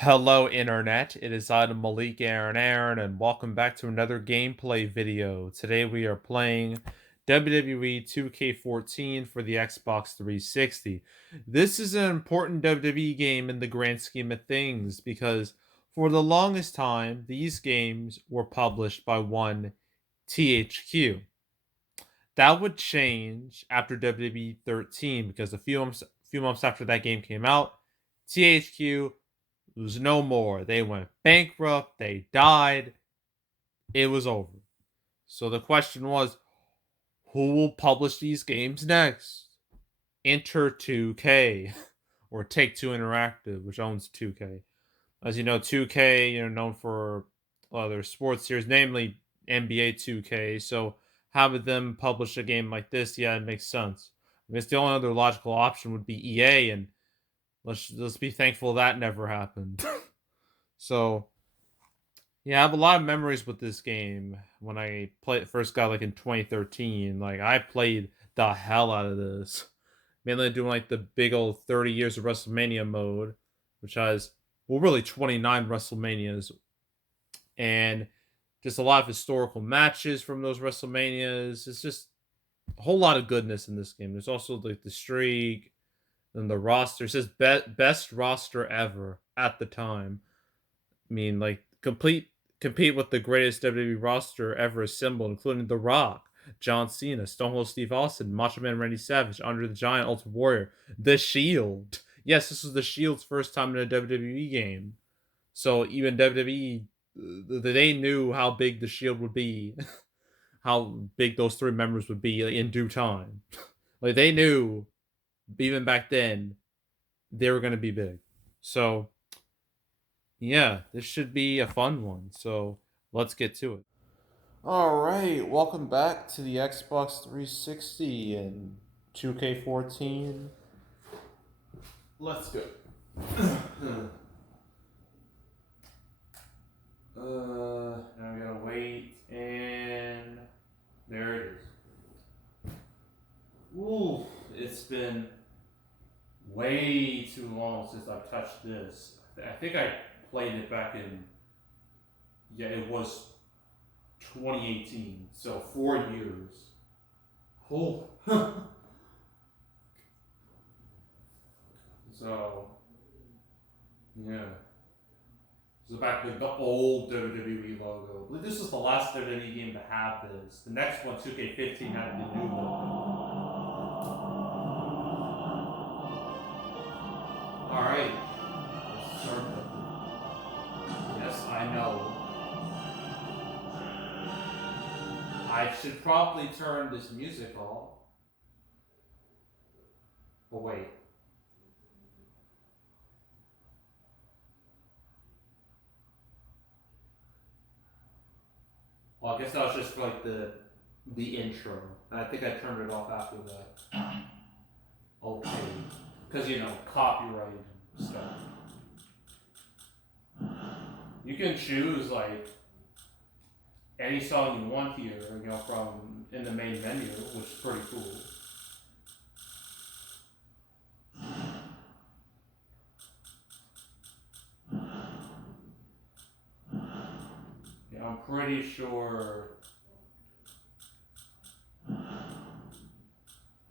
Hello, Internet. It is I, Malik Aaron, and welcome back to another gameplay video. Today we are playing WWE 2K14 for the Xbox 360. This is an important WWE game in the grand scheme of things because for the longest time, these games were published by one THQ. That would change after WWE 13 because a few months after that game came out, THQ was no more. They went bankrupt, they died, it was over. So the question was, who will publish these games next? Enter 2K or Take Two Interactive, which owns 2K. As you know, 2K, known for their sports series, namely NBA 2K. So having them publish a game like this, yeah, it makes sense. I guess the only other logical option would be EA, and let's be thankful that never happened. So yeah, I have a lot of memories with this game. When I first got like in 2013, like I played the hell out of this. Mainly doing like the big old 30 years of WrestleMania mode, which has really 29 WrestleManias and just a lot of historical matches from those WrestleManias. It's just a whole lot of goodness in this game. There's also like the streak and the roster. It says best roster ever at the time. I mean, like compete with the greatest WWE roster ever assembled, including The Rock, John Cena, Stone Cold Steve Austin, Macho Man Randy Savage, Andre the Giant, Ultimate Warrior, The Shield. Yes, this was The Shield's first time in a WWE game. So even WWE, they knew how big The Shield would be, how big those three members would be in due time. Like they knew even back then they were going to be big. So yeah, this should be a fun one. So let's get to it. All right, welcome back to the Xbox 360 and 2K14. Let's go. Now we gotta wait, and there it is. Ooh, it's been way too long since I've touched this. I think I played it back in, yeah, it was 2018, so 4 years. Oh. So, yeah. So back with the old WWE logo. I believe this was the last WWE game to have this. The next one, 2K15, had the new logo. Alright. Let's start the... Yes, I know. I should probably turn this music off. But wait. Well, I guess that was just for like the intro. I think I turned it off after that. Okay. Because, copyright stuff. You can choose, like, any song you want here, from in the main menu, which is pretty cool. Yeah, I'm pretty sure.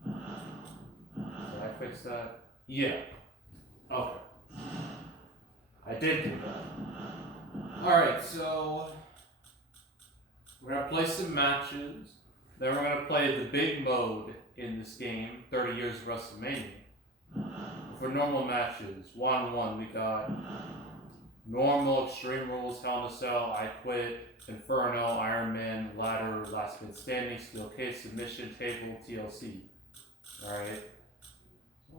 Did I fix that? Yeah. Okay. I did do that. Alright, so we're gonna play some matches. Then we're gonna play the big mode in this game, 30 Years of WrestleMania. For normal matches, 1-1, we got normal, Extreme Rules, Hell in a Cell, I Quit, Inferno, Iron Man, Ladder, Last Man Standing, Steel Cage, Submission, Table, TLC. Alright.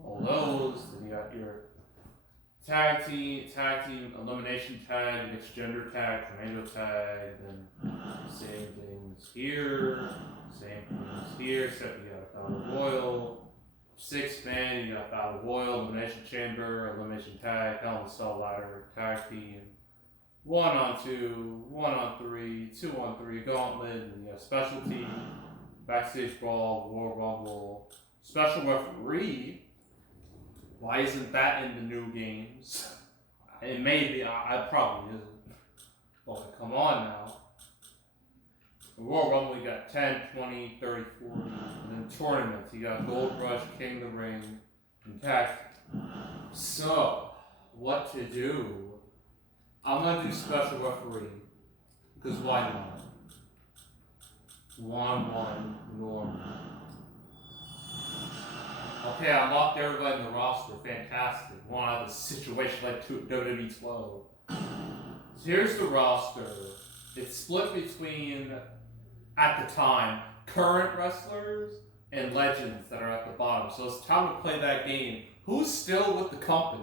All those. Then you got your tag team, elimination tag, mixed gender tag, tornado tag, then same things here, except you got a Battle Royal. 6 man, you got Battle Royal, Elimination Chamber, Elimination Tag, Hell in a Cell Ladder, Tag Team, 1-on-2, 1-on-3, 2-on-3, Gauntlet, and you got Special Team, Backstage Brawl, Royal Rumble, Special Referee. Why isn't that in the new games? It may be, I probably isn't. But come on now. Royal Rumble, you got 10, 20, 30, 40. And then tournaments, you got Gold Rush, King of the Ring, and Tag. So, what to do? I'm going to do special referee. Because why not? 1-1 normal. Okay, I locked everybody in the roster. Fantastic. Want out of a situation like WWE 12. So here's the roster. It's split between, at the time, current wrestlers and legends that are at the bottom. So it's time to play that game. Who's still with the company?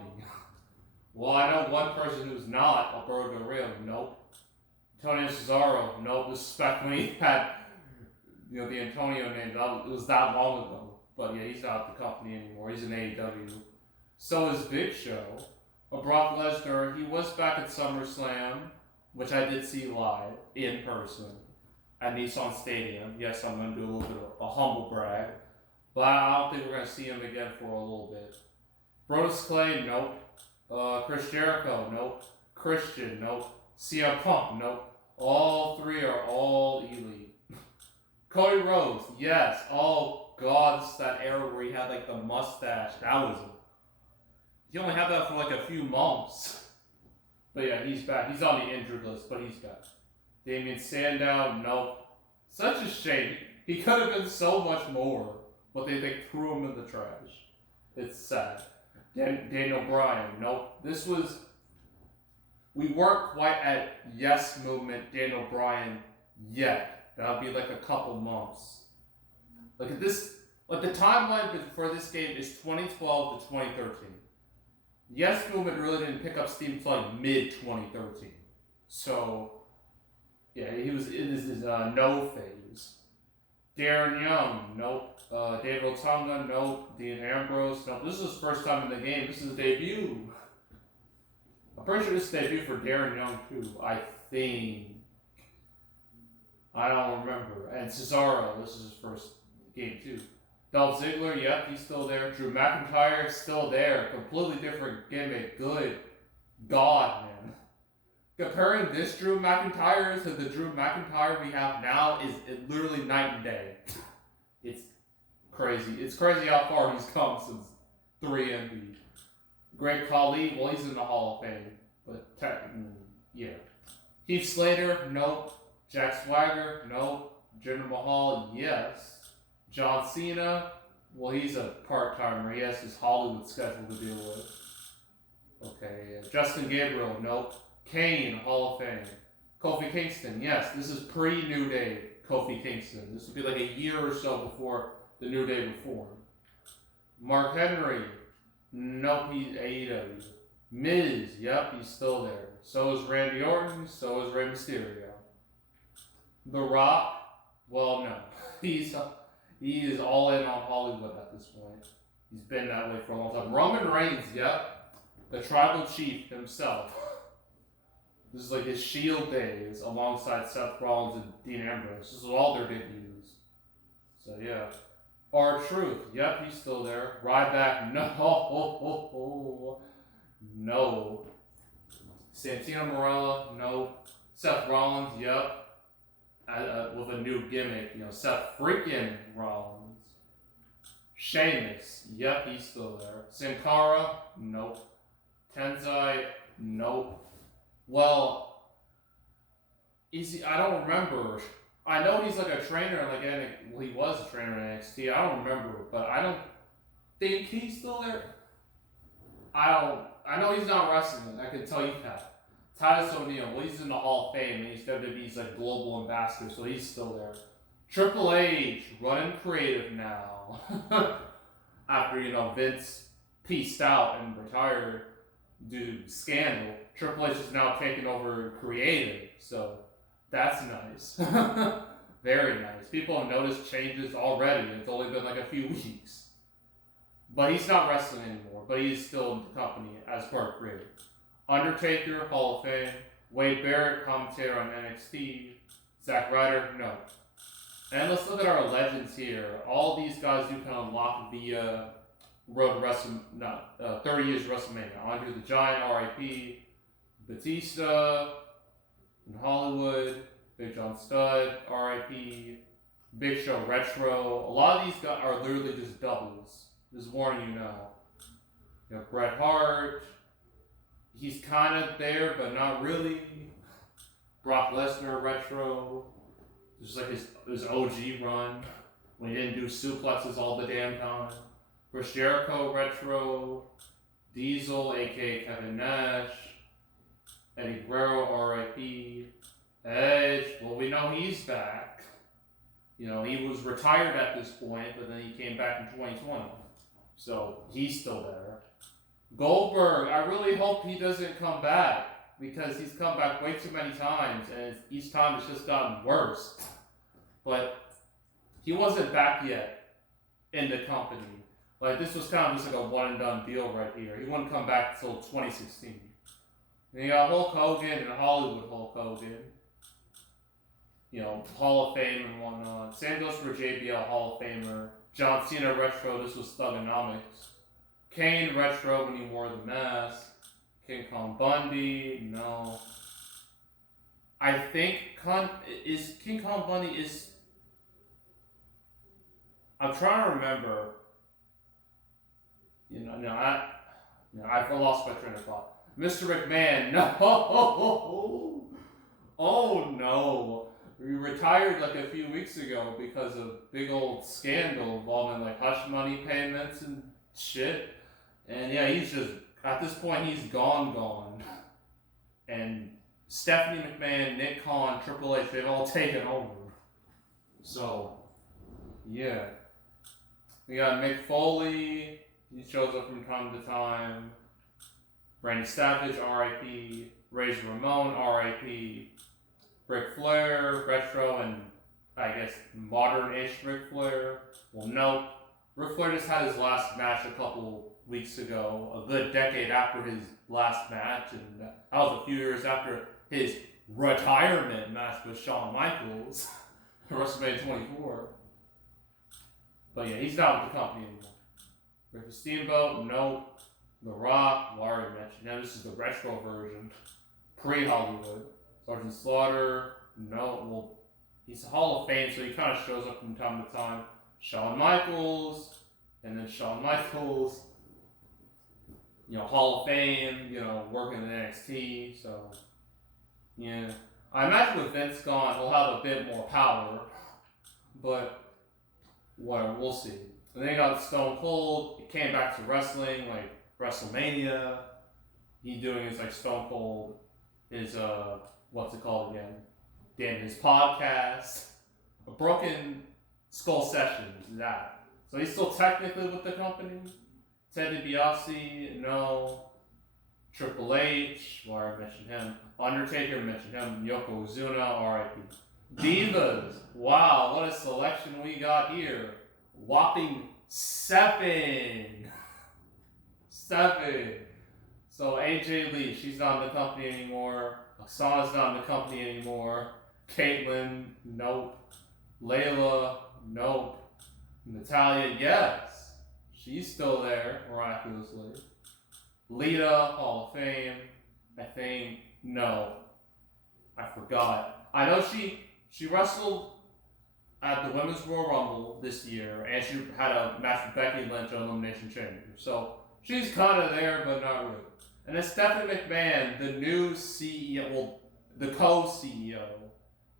Well, I know one person who's not. Alberto Del Rio. Nope. Antonio Cesaro. Nope. This is back when he had, the Antonio name. It was that long ago. But yeah, he's not at the company anymore. He's in AEW. So is Big Show. Brock Lesnar. He was back at SummerSlam, which I did see live, in person, at Nissan Stadium. Yes, I'm going to do a little bit of a humble brag. But I don't think we're going to see him again for a little bit. Brodus Clay, nope. Chris Jericho, nope. Christian, nope. CM Punk, nope. All three are all elite. Cody Rhodes, yes. Oh, God, this is that era where he had, like, the mustache. That was him. He only had that for, like, a few months. But yeah, he's back. He's on the injured list, but he's back. Damien Sandow, nope. Such a shame. He could have been so much more, but they threw him in the trash. It's sad. Daniel Bryan, nope. We weren't quite at Yes Movement Daniel Bryan yet. That'll be like a couple months. The timeline for this game is 2012 to 2013. Yes Movement really didn't pick up steam until like mid-2013. So, yeah, he was in his no phase. Darren Young, nope. David Otunga, nope. Dean Ambrose, nope. This is his first time in the game. This is his debut. I'm pretty sure this is debut for Darren Young too, I think. I don't remember. And Cesaro, this is his first game too. Dolph Ziggler, yep, he's still there. Drew McIntyre, still there. Completely different gimmick. Good God, man. Comparing this Drew McIntyre to the Drew McIntyre we have now is literally night and day. It's crazy. It's crazy how far he's come since 3MB. Great Khali, well, he's in the Hall of Fame. But, yeah. Heath Slater, nope. Jack Swagger, nope. Jinder Mahal, yes. John Cena, well, he's a part-timer. He has his Hollywood schedule to deal with. Okay, Justin Gabriel, nope. Kane, Hall of Fame. Kofi Kingston, yes, this is pre-New Day Kofi Kingston. This would be like a year or so before the New Day would form. Mark Henry, nope, he's AEW. Miz, yep, he's still there. So is Randy Orton, so is Rey Mysterio. The Rock, well, no. He is all in on Hollywood at this point. He's been that way for a long time. Roman Reigns, yep. The Tribal Chief himself. This is like his Shield days alongside Seth Rollins and Dean Ambrose. This is all their debuts. So yeah. R-Truth, yep, he's still there. Ryback, no. No. Santino Marella, no. Seth Rollins, yep. With a new gimmick, Seth freaking Rollins. Sheamus, yep, he's still there. Sin Cara, nope. Tenzai, nope. Well, I don't remember. I know he's like a trainer, he was a trainer in NXT. I don't remember, but I don't think he's still there. I know he's not wrestling. I can tell you that. Titus O'Neil, well, he's in the Hall of Fame, and he's WWE's like global ambassador, so he's still there. Triple H, running creative now. After, Vince pieced out and retired due to scandal, Triple H is now taking over creative, so that's nice. Very nice. People have noticed changes already. It's only been like a few weeks. But he's not wrestling anymore, but he's still in the company as part of creative. Undertaker, Hall of Fame. Wade Barrett, commentator on NXT. Zack Ryder, no. And let's look at our legends here. All these guys you can unlock via Road to 30 Years WrestleMania. Andre the Giant, R.I.P. Batista in Hollywood, Big John Studd, R.I.P., Big Show Retro. A lot of these guys are literally just doubles. Just warning you now. You have Bret Hart. He's kind of there, but not really. Brock Lesnar Retro. Just like his OG run when he didn't do suplexes all the damn time. Chris Jericho Retro. Diesel, aka Kevin Nash. Eddie Guerrero, R.I.P. Edge, well, we know he's back. You know, he was retired at this point, but then he came back in 2020. So he's still there. Goldberg, I really hope he doesn't come back because he's come back way too many times, and each time it's just gotten worse. But he wasn't back yet in the company. Like, this was kind of just like a one and done deal right here. He wouldn't come back until 2016. And you got Hulk Hogan and Hollywood Hulk Hogan. You know, Hall of Fame and whatnot. Same goes for JBL Hall of Famer. John Cena Retro, this was Thugonomics. Kane Retro when he wore the mask. King Kong Bundy, no. I think King Kong Bundy is... I'm trying to remember. I've lost my train of thought. Mr. McMahon, no! Oh no! He retired like a few weeks ago because of big old scandal involving like hush money payments and shit. And yeah, he's just, at this point, he's gone. And Stephanie McMahon, Nick Khan, Triple H, they've all taken over. So, yeah. We got Mick Foley, he shows up from time to time. Randy Savage, R.I.P. Razor Ramon, R.I.P. Ric Flair, Retro, and I guess modern-ish Ric Flair. Well, nope. Ric Flair just had his last match a couple weeks ago, a good decade after his last match, and that was a few years after his retirement match with Shawn Michaels at WrestleMania 24. But yeah, he's not with the company anymore. Ricky Steamboat, nope. The Rock, well, I already mentioned him. This is the retro version. Pre-Hollywood. Sergeant Slaughter, no. Well, he's a Hall of Fame, so he kind of shows up from time to time. Shawn Michaels, and then Shawn Michaels, Hall of Fame, working in NXT, so, yeah. I imagine with Vince gone, he'll have a bit more power, but, whatever, we'll see. And then he got Stone Cold, he came back to wrestling, like, WrestleMania, he doing his, like, Stone Cold, his, what's it called again? Damn, his podcast, A Broken Skull Sessions, that. So he's still technically with the company. Ted DiBiase, no. Triple H, well, I mentioned him. Undertaker, mentioned him. Yokozuna, R.I.P. Divas, wow, what a selection we got here. Whopping 7. 7. So AJ Lee, she's not in the company anymore. Oksana's not in the company anymore. Caitlyn, nope. Layla, nope. Natalia, yes. She's still there, miraculously. Lita, Hall of Fame. I think, no. I forgot. I know she wrestled at the Women's Royal Rumble this year, and she had a match with Becky Lynch on Elimination Chamber. So she's kind of there, but not really. And then Stephanie McMahon, the new CEO, well, the co-CEO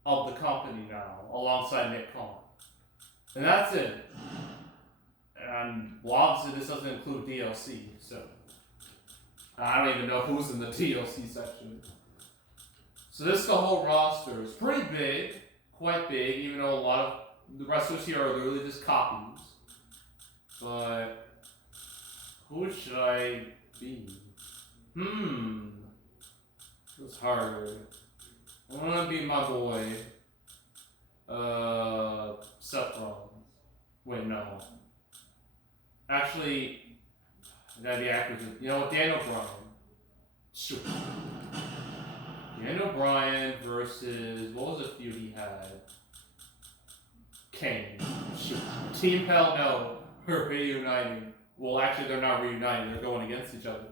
of the company now, alongside Nick Khan. And that's it. And well, obviously this doesn't include DLC, so I don't even know who's in the DLC section. So this is the whole roster. It's pretty big, quite big, even though a lot of the wrestlers here are literally just copies. But who should I be? It's hard. I want to be my boy, Seth Rollins. Wait, no. Actually, that'd be accurate. You know what? Daniel Bryan. Shoot. Daniel Bryan versus, what was the feud he had? Kane. Shoot. Team Hell No. We're reuniting. Well, actually, they're not reuniting. They're going against each other.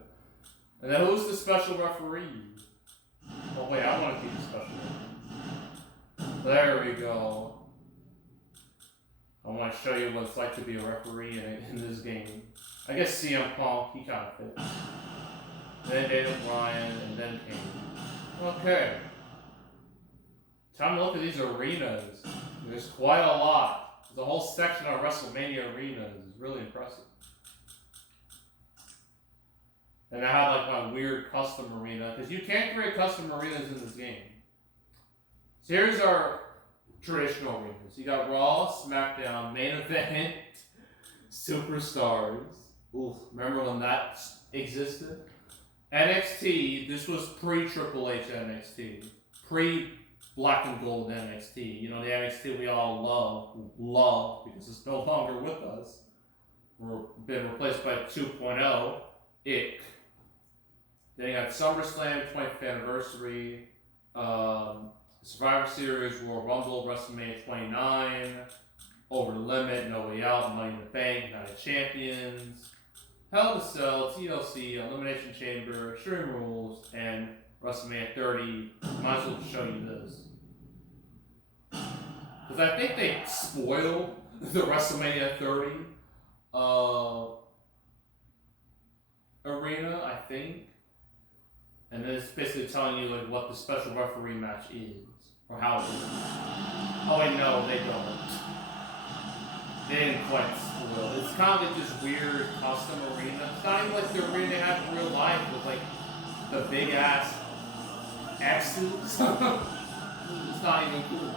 And then who's the special referee? Oh wait, I want to keep the special. There we go. I want to show you what it's like to be a referee in this game. I guess CM Punk, he kind of fits. Then Daniel Bryan, and then Kane. Okay. Time to look at these arenas. There's quite a lot. There's a whole section of WrestleMania arenas. It's really impressive. And I have like my weird custom arena, because you can't create custom arenas in this game. So here's our traditional arenas. You got Raw, SmackDown, Main Event, Superstars. Ooh, remember when that existed? NXT, this was pre-Triple H NXT. Pre-Black and Gold NXT. You know, the NXT we all love, because it's no longer with us. We're been replaced by 2.0, Ick. Then you got SummerSlam, 20th anniversary, Survivor Series, Royal Rumble, WrestleMania 29, Over the Limit, No Way Out, Money in the Bank, Night of Champions, Hell in a Cell, TLC, Elimination Chamber, Extreme Rules, and WrestleMania 30. Might as well show you this. Because I think they spoiled the WrestleMania 30 arena, I think. And then it's basically telling you like what the special referee match is, or how it is. Oh wait, no, they don't. They didn't quite spoil. It's kind of like this weird custom arena. It's not even like the arena they have in real life with like the big ass X's. It's not even cool.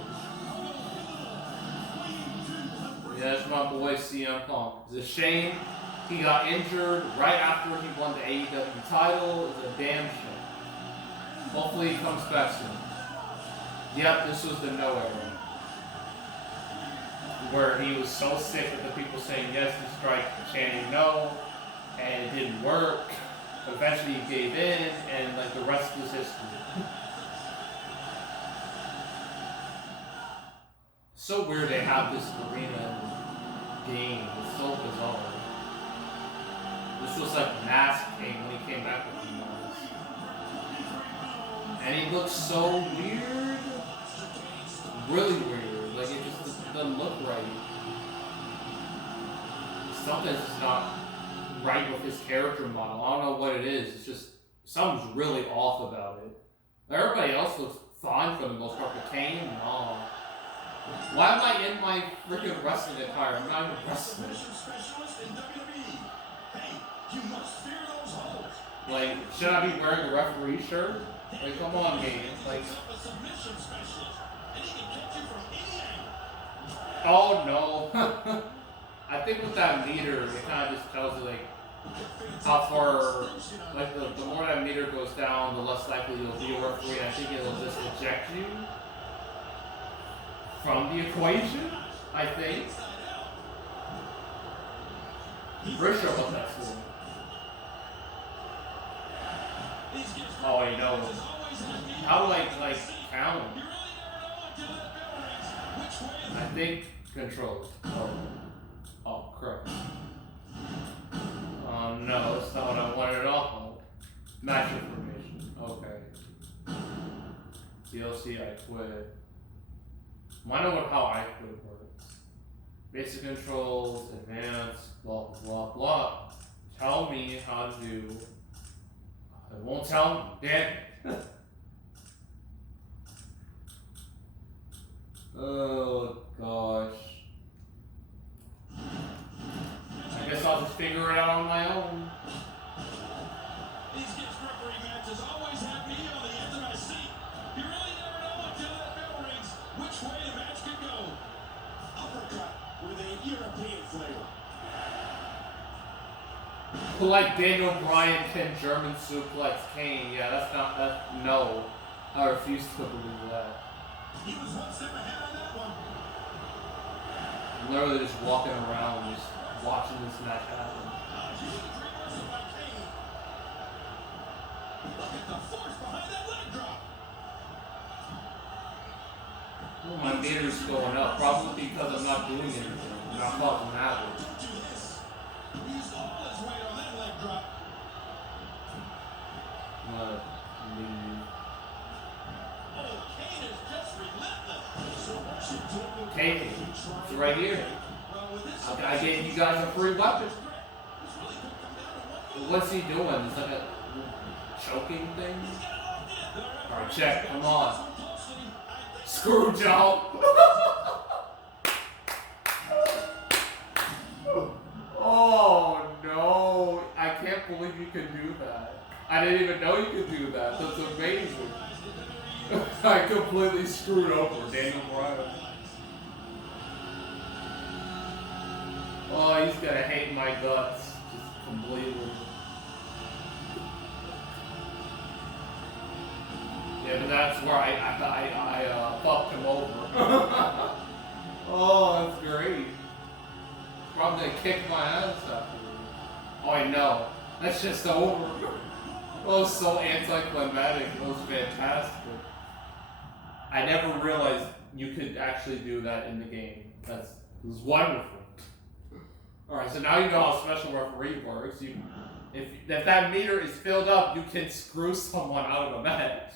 Yeah, that's my boy CM Punk. It's a shame he got injured right after he won the AEW title. It's a damn shame. Hopefully he comes back soon. Yep, this was the no era. Where he was so sick of the people saying yes to strike, chanting no, and it didn't work. Eventually he gave in, and like the rest is history. So weird they have this arena game. It's so bizarre. This was like Mask King when he came back with the Mars. And he looks so weird. Really weird. Like it just doesn't look right. Something's just not right with his character model. I don't know what it is. It's just something's really off about it. Everybody else looks fine for the most part, but Kane, no. Why am I in my freaking wrestling attire? I'm not even wrestling. Like, should I be wearing a referee shirt? Like, come on, game. Like, oh no. I think with that meter, it kind of just tells you, like, how far, like, the more that meter goes down, the less likely you'll be a referee. I think it'll just eject you from the equation, I think. Pretty sure what that's for. Oh, I know. How do I count? I think control. Oh crap. No, that's not what I wanted at all. Match information. Okay. TLC, I quit. I know how I quit works. Basic controls, advanced, blah blah blah. Tell me how to do. It won't tell me. Damn it. Oh gosh. I guess I'll just figure it out on my own. These guest referee matches always have me on the edge of my seat. You really never know until that bell rings which way the match could go. Uppercut with a European flavor. Like Daniel Bryan can German suplex Kane. Yeah, that's no. I refuse to believe that. He was one step ahead on that one. Literally just walking around, just watching this match happen. Huge reversal by Kane. Look at the force behind that leg drop. Oh, my meter's going up, probably because I'm not doing anything. I'm not fucking happy. Don't do this. He used all his weight on that leg drop. Take it. It's right here. I gave you guys a free weapon. What's he doing? It's like a choking thing? Alright, check. Come on. Screw Joe. Oh no. I can't believe you can do that. I didn't even know you could do that. That's amazing. I completely screwed over Daniel Bryan. Oh, he's gonna hate my guts. Just completely. Yeah, but that's where I fucked him over. Oh, that's great. Probably gonna kick my ass afterwards. Oh, I know. That's just over. It was so anticlimactic. It was fantastic. I never realized you could actually do that in the game. It was wonderful. Alright, so now you know how special referee works. If that meter is filled up, you can screw someone out of a match.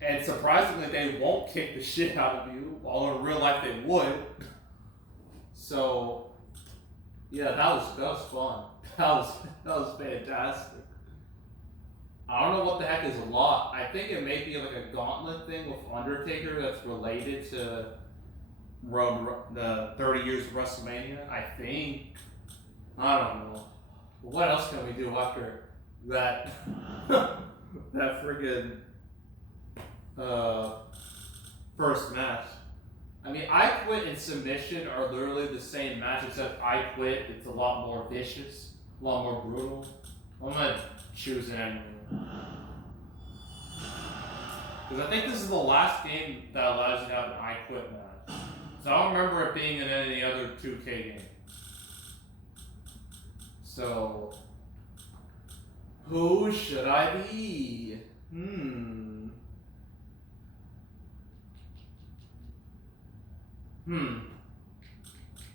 And surprisingly, they won't kick the shit out of you, while in real life they would. So, yeah, that was fun. That was fantastic. I don't know what the heck is a lot. I think it may be like a gauntlet thing with Undertaker that's related to the 30 years of WrestleMania. I think. I don't know. But what else can we do after that? That friggin' first match. I mean, I Quit and Submission are literally the same match, except I Quit, it's a lot more vicious, a lot more brutal. I'm not choosing anyone. Because I think this is the last game that allows you to have an I Quit match. So I don't remember it being in any other 2K game. So, who should I be?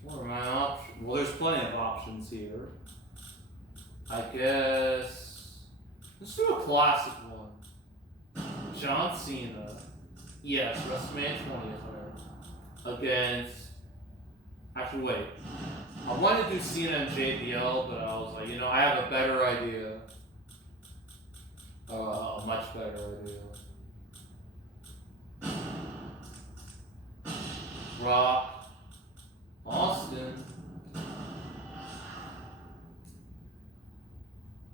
What are my options? Well, there's plenty of options here. I guess let's do a classic one. John Cena. Yes, WrestleMania 20th against. Actually, wait. I wanted to do Cena and JBL, but I was like, you know, I have a better idea. A much better idea. Rock, Austin,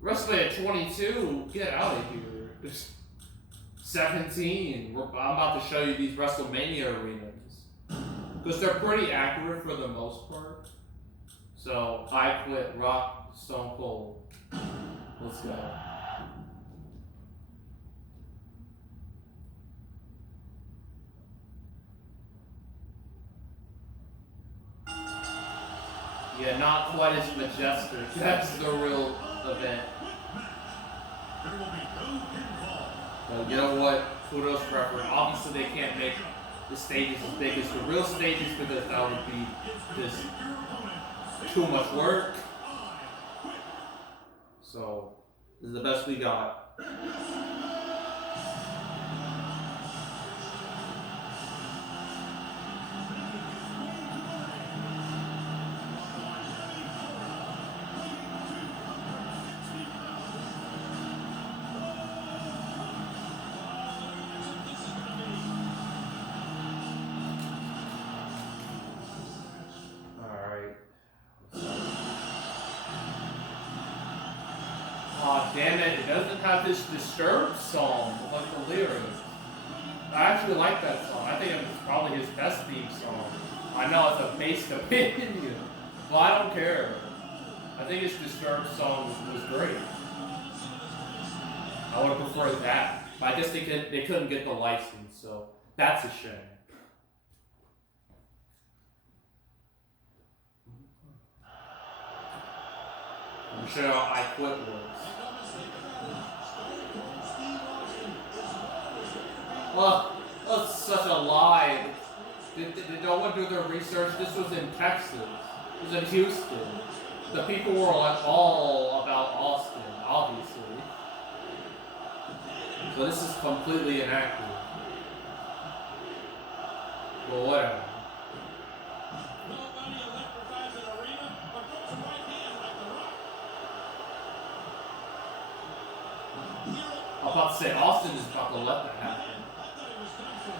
WrestleMania 22. Get out of here. 17. I'm about to show you these WrestleMania arenas because they're pretty accurate for the most part. So I Quit, Rock, Stone Cold. Let's go. Yeah, not quite as majestic. That's the real event. But you know what? Kudos for effort. Obviously, they can't make the stages as big as the real stages because that would be just too much work. So, this is the best we got. Damn it doesn't have this Disturbed song like the lyrics. I actually like that song. I think it's probably his best theme song. I know it's a basic opinion, but I don't care. I think his Disturbed song was great. I would have preferred that. But I guess they couldn't get the license, so that's a shame. I'm sure how I Quit works. Well, that's such a lie. Did no one do their research? This was in Texas. It was in Houston. The people were like all about Austin, obviously. So this is completely inaccurate. But whatever. Nobody electrifies an arena but throws a right hand like The Rock. I'm about to say Austin is about to let that happen. I thought he was done for.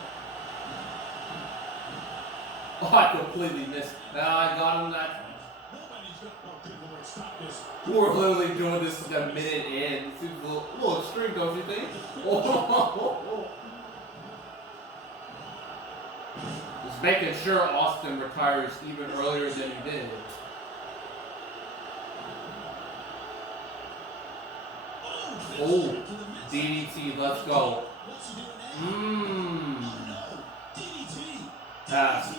Oh, I completely missed. Nah, I got him that time. Nobody's going to people would stop this. We're literally doing this a minute in. It seems a little extreme, don't you think? Just making sure Austin retires even earlier than he did. Oh, DDT, let's go. Pass.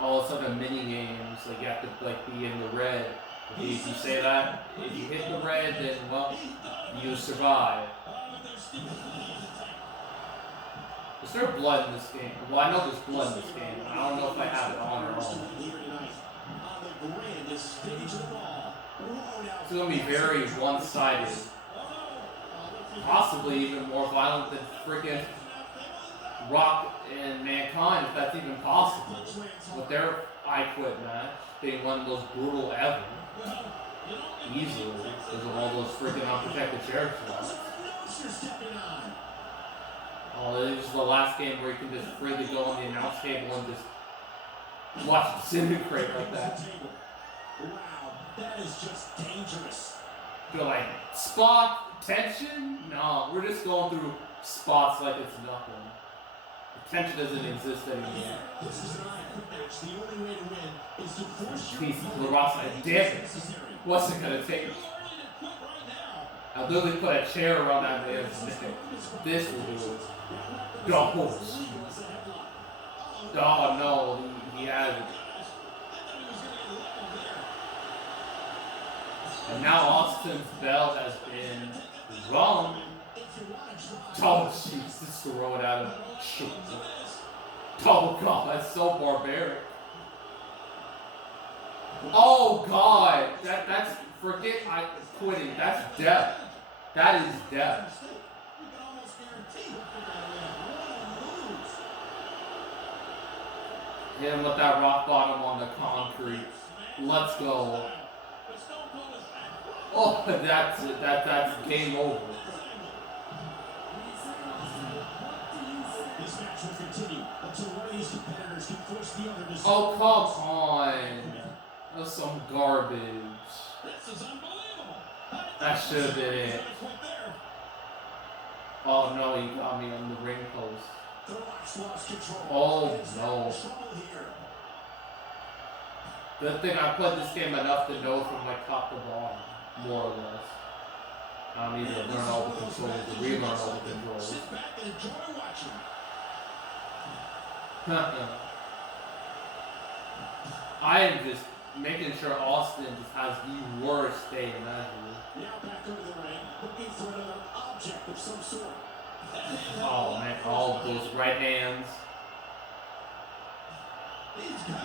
All of a sudden, mini games, like you have to like be in the red. If you say that, if you hit the red, then well, you survive. Is there blood in this game? Well, I know there's blood in this game. I don't know if I have it on or off. It's gonna be very one-sided. Possibly even more violent than freaking Rock and Mankind, if that's even possible. With their I Quit match being one of the most brutal ever. Easily, because of all those freaking unprotected chair shots. Oh, this is the last game where you can just freely go on the announce table and just watch it disintegrate like that. Wow, that is just dangerous. Feel like spot tension? No, we're just going through spots like it's nothing. The tension doesn't exist anymore. This is an I-Quit match. The only way to win is to force your Piece of Ross, damn it. What's it gonna take? I literally put a chair around that man's neck. This will do it. Oh, oh no, he has it. And now Austin's belt has been wrong. Oh jeez, just throw it at him. Oh god, that's so barbaric. Oh god, that's forget I quitting. That's death. That is death. Hit him with that rock bottom on the concrete. Let's go. Oh, that's it. That's game over. Oh, come on. That's some garbage. That should have been it. Oh no, he got me on the ring post. Oh no. Good thing I played this game enough to know from like top to bottom, more or less. I don't need to learn all the controls, to relearn all the controls. I am just making sure Austin just has the worst day imaginable. Now back over the ring, looking for another object of some sort. Oh man, all those right hands.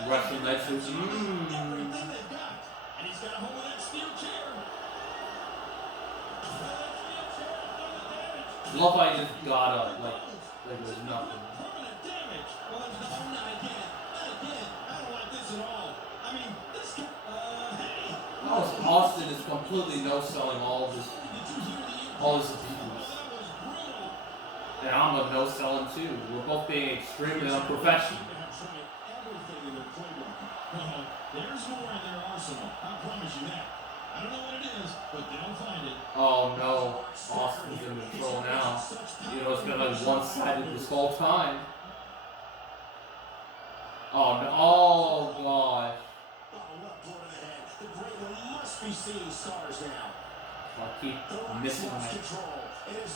Russian legs. Everything they've got. And he's got a hold of that steel chair. Love how he just got up like it was nothing. Permanent damage. Well, there's no, not again. Not again. I don't like this at all. I mean, this guy, hey. Austin is completely no-selling all of his abuse. And I'm a no-selling too. We're both being extremely unprofessional. There's more in their arsenal. I promise you that. I don't know what it is, but they'll find it. Oh no, Austin's in control now. You know, it's been like one-sided this whole time. Oh no, oh gosh. Oh, what blow to the head. The Great One must be seeing stars now. I keep missing that. Control.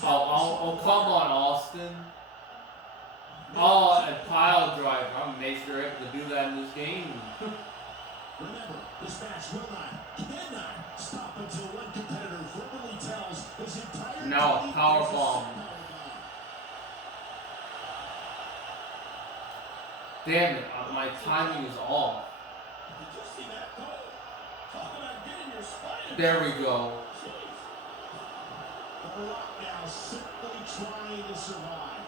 Oh, come on, Austin. Oh, and pile driver. I'm amazed you're able to do that in this game. Remember, this match will not, cannot stop until one competitor verbally tells his entire No, powerbomb. Damn it, my timing is off. Did you see that? Talk about getting your spine. There we go. The Rock now simply trying to survive.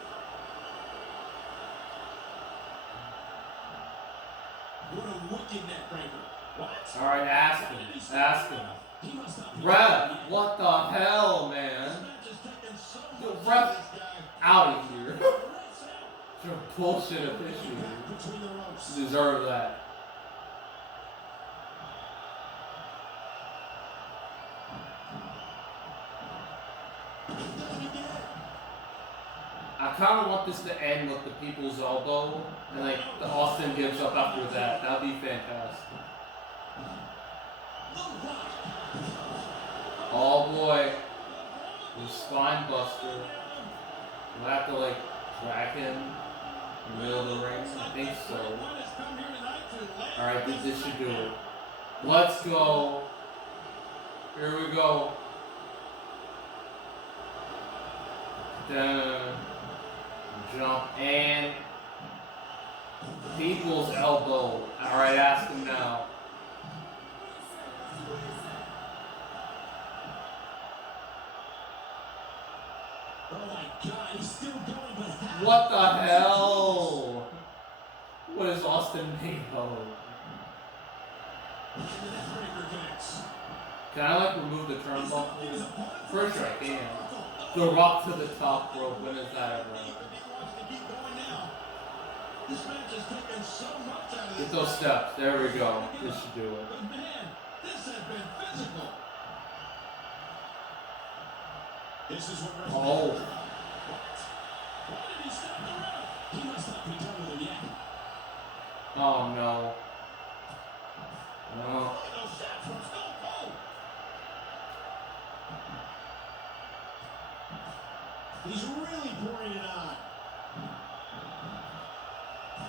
What a wicked neck breaker. What? All right, ask him. Ask him. He must not be Ref, what the hell, man? This match is taking so The much ref of this guy. out of here. Refs out. You're bullshit official. Between the ropes. You deserve that. I kind of want this to end with the people's elbow, and like the Austin gives up after that. That'd be fantastic. Oh boy, the spine buster. We'll have to like drag him in the middle of the ring. I think so. All right, this should do it. Let's go. Here we go. Down. Jump and people's elbow. Alright, ask him now. Oh my God, he's still going, but how? What the hell? What is Austin made of? And the neck breaker connects. Can I like remove the turnbuckle? For sure I can. The Rock to the top rope. When is that ever? This match is taking so much out of Get this those guy. steps. There we go. This should do it. But man, this has been physical. This is what WrestleMania. Oh. What? Why did he stop the ref? He must not be done with him yet. Oh no. No. Look at those shots from Stone Cold. He's really pouring it on.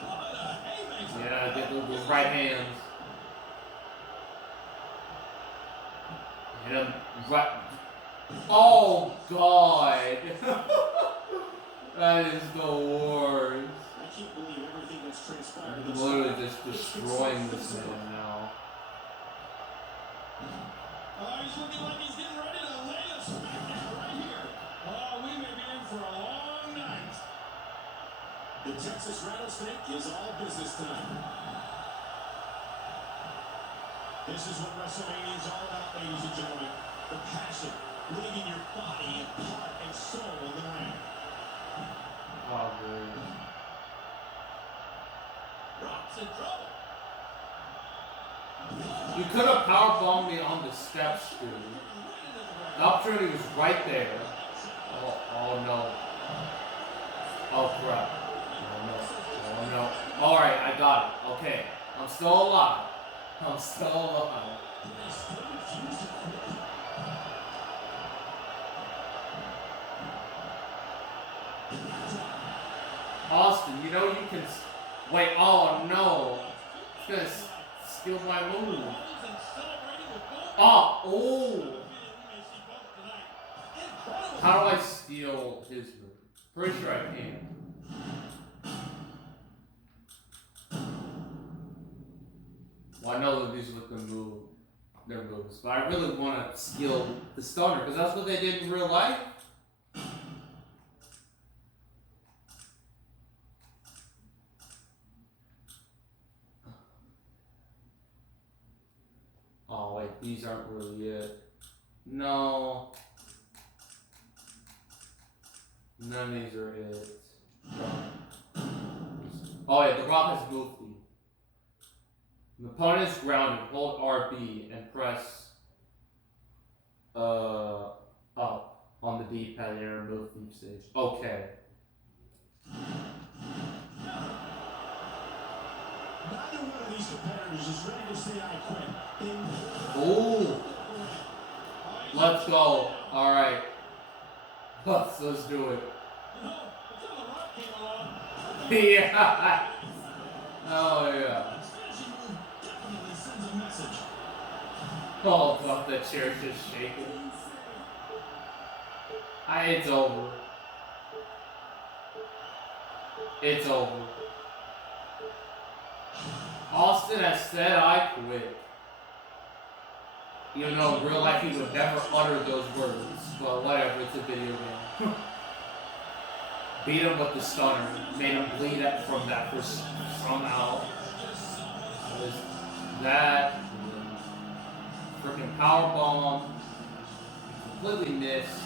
What a haymaker. Yeah, get those right hands. Hit him right. Oh God. That is the worst. I can't believe everything that's transpired. I'm literally just destroying this man now. Oh, he's looking like he's getting ready to lay a smackdown right here. Oh, we may be in for a long night. The Texas Rattlesnake is all business time. This is what WrestleMania is all about, ladies and gentlemen. The passion, leaving your body and heart and soul in the ring. Oh man. Rock's in trouble. You could have powerbombed me on the steps, dude. The opportunity was right there. Oh no. Oh crap. Oh no. Oh no. Alright, I got it. Okay. I'm still alive. I'm still alive. Austin, you know you can. Wait, oh no. It's gonna steal my move. Oh! How do I steal his move? Pretty sure I can. Well, I know that these are their moves, but I really want to steal the stunner because that's what they did in real life. Oh wait, these aren't really it. No. None of these are it. Oh yeah, the Rock has moved me. The opponent is grounded, hold RB and press up on the D-pad and remove from stage. Okay. Neither one of these competitors is ready to say I quit. Ooh. Let's go. Alright. Let's do it. You know, until the Rock came along. Yeah. Oh yeah. His finishing move definitely sends a message. Oh fuck, the chair's just shaking. It's over. It's over. Austin has said I quit. Even though in real life he would never utter those words. But whatever, it's a video game. Beat him with the stunner. Made him bleed up from that for somehow. There's that. Freaking powerbomb. Completely missed.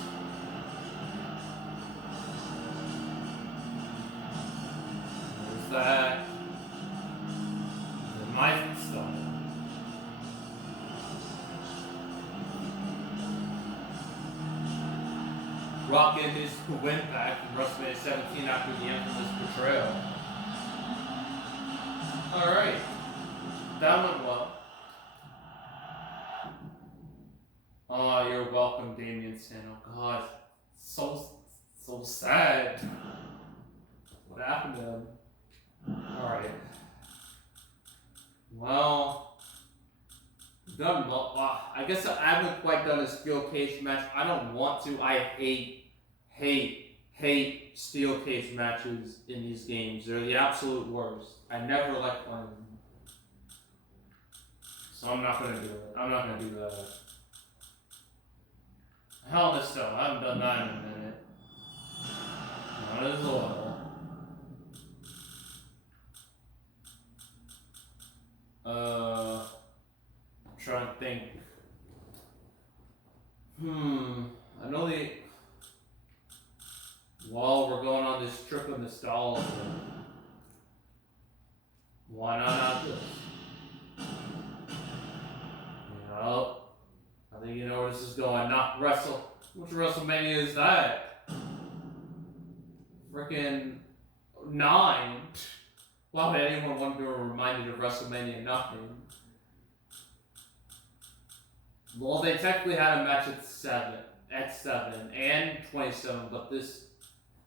There's that. The knife stunner. Rock getting his win back from WrestleMania 17 after the infamous betrayal. Alright. That went well. Oh, you're welcome, Damien Sano. God, so sad. What happened to him? Alright. Well, done. I guess I haven't quite done a steel cage match. I don't want to. I hate steel cage matches in these games. They're the absolute worst. I never like playing them. So I'm not gonna do it. I'm not gonna do that. Hell in a Cell. I haven't done that in a minute. Not as well. I'm trying to think. I know they. While we're going on this trip of nostalgia, why not have this? I think you know where this is going. Not Which WrestleMania is that? Freaking 9. Why would anyone want to be reminded of WrestleMania 9? Well, they technically had a match at 7 and 27, but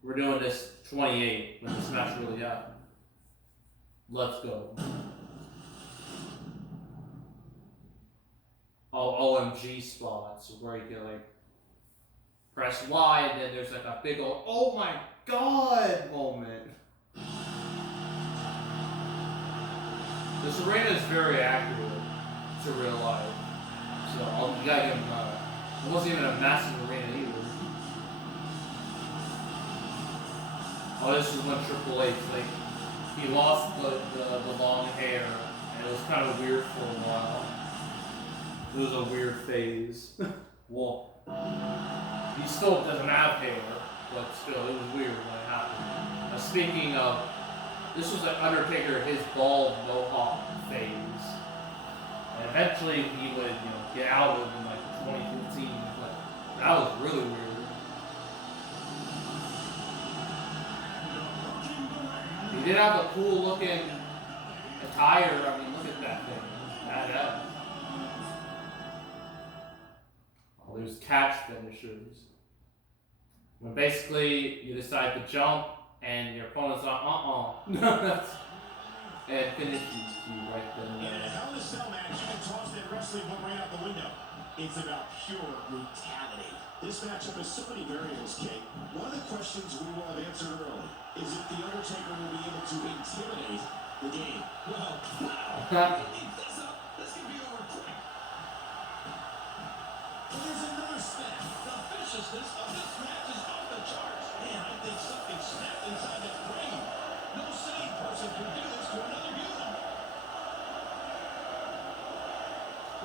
we're doing this 28 when this match really happened. Let's go. Oh, OMG spots where you can like press Y and then there's like a big old oh my god moment. This arena is very accurate to real life. So you gotta give him it wasn't even a massive arena either. Oh, this is when Triple H, like, he lost the long hair and it was kind of weird for a while. It was a weird phase. Well, he still doesn't have hair, but still, it was weird when it happened. Speaking of, this was like Undertaker, his bald mohawk phase. And eventually he would, get out of it in like 2015, but that was really weird. He did have a cool looking attire. I mean, look at that thing. Badass. Oh, there's catch finishers. When basically you decide to jump and your opponent's like, and finish you right then. In a Hell in a Cell match, you can toss that wrestling one right out the window. It's about pure brutality. This matchup has so many variables, Kate. One of the questions we will have answered early is if The Undertaker will be able to intimidate the game. Well, wow. This up. This can be over quick. And there's another snap. The viciousness of this match is off the charts. Man, I think something snapped inside that brain. No sane person can do this to another human.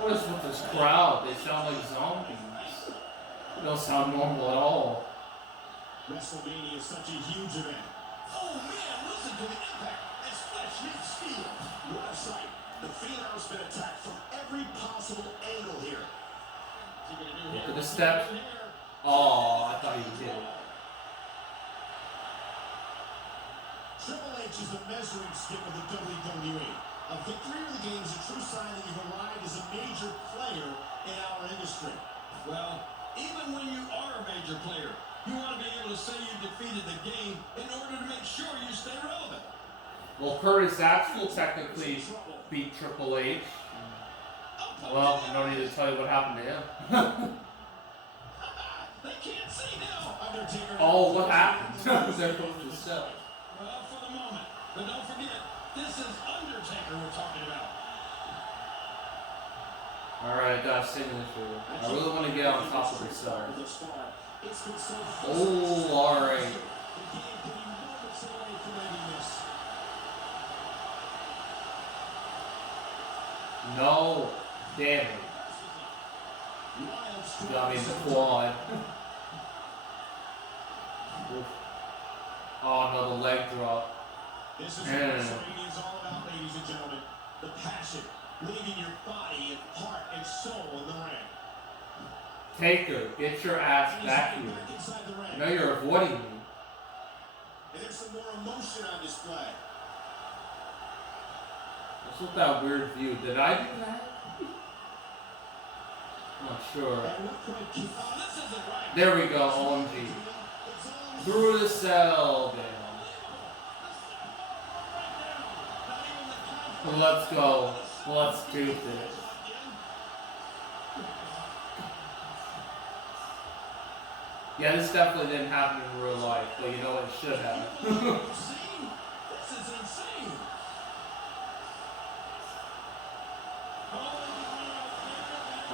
What is with this crowd? They sound like zombies. They don't sound normal at all. WrestleMania is such a huge event. Oh man, listen to the impact as flesh meets steel. What a sight. The Phenom's been attacked from every possible angle here. Look at the step. Oh, I thought he would hit it. Triple H is the measuring stick of the WWE. A victory in the game is a true sign that you've arrived as a major player in our industry. Well, even when you are a major player, you want to be able to say you defeated the game in order to make sure you stay relevant. Well, Curtis Axel technically beat Triple H. Well, I don't need to tell you what happened to him. They can't see now. Undertaker. Oh, what happened? They're supposed to sell. Well, for the moment. But don't forget, this is Undertaker we're talking about. Alright, I got a signature. I really want to get on top of this side. Oh, alright. No. Damn it. Got me in the quad. Oh no, the leg drop. This is what WrestleMania is all about, ladies and gentlemen. The passion, leaving your body and heart and soul in the ring. Taker, get your ass back here. I know you're avoiding me. And there's some more emotion on display. What's with that weird view? Did I do that? Not sure. There we go, OMG. Through the cell down. Let's go. Let's do this. Yeah, this definitely didn't happen in real life, but you know what, it should have. This is insane.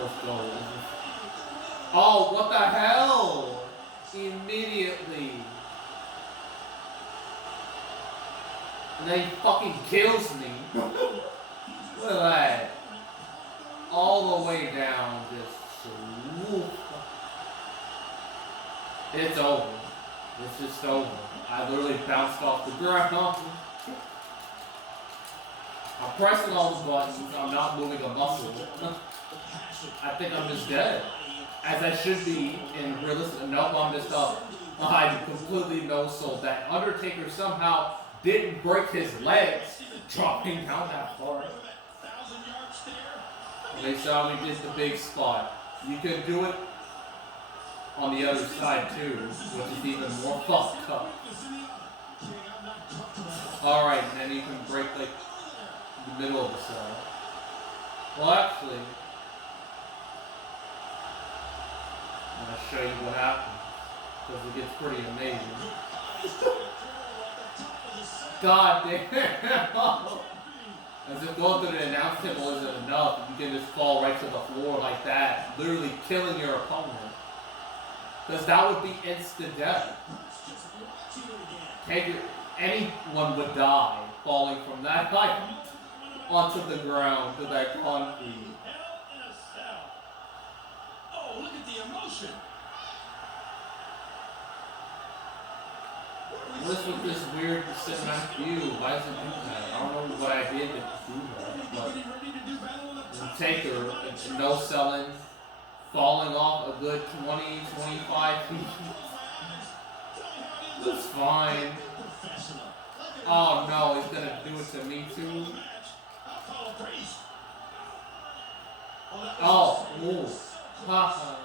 Let's go. Oh, what the hell? Immediately. And then he fucking kills me. Look at that. All the way down, just whoop. It's over. It's just over. I literally bounced off the ground. I'm pressing all the buttons. I'm not moving a muscle. I think I'm just dead. As I should be in realistic. Nope, I'm just up. I completely no-sold that. Undertaker somehow didn't break his legs dropping down that far. They saw me did the big spot. You could do it on the other side too, which is even more fucked up. Alright, and then you can break like the middle of the cell. Well, actually, I'm going to show you what happens, because it gets pretty amazing. God damn! As if going through the announce table isn't enough, you can just fall right to the floor like that, literally killing your opponent. Because that would be instant death. Anyone would die falling from that height onto the ground to that concrete. Oh, look at the emotion. What's with this weird cinematic view? Why does it do that? I don't know what I did to do that, but Taker, no selling, falling off a good 20, 25 feet. That's fine. Oh no, he's gonna do it to me too. Oh, ooh. Haha.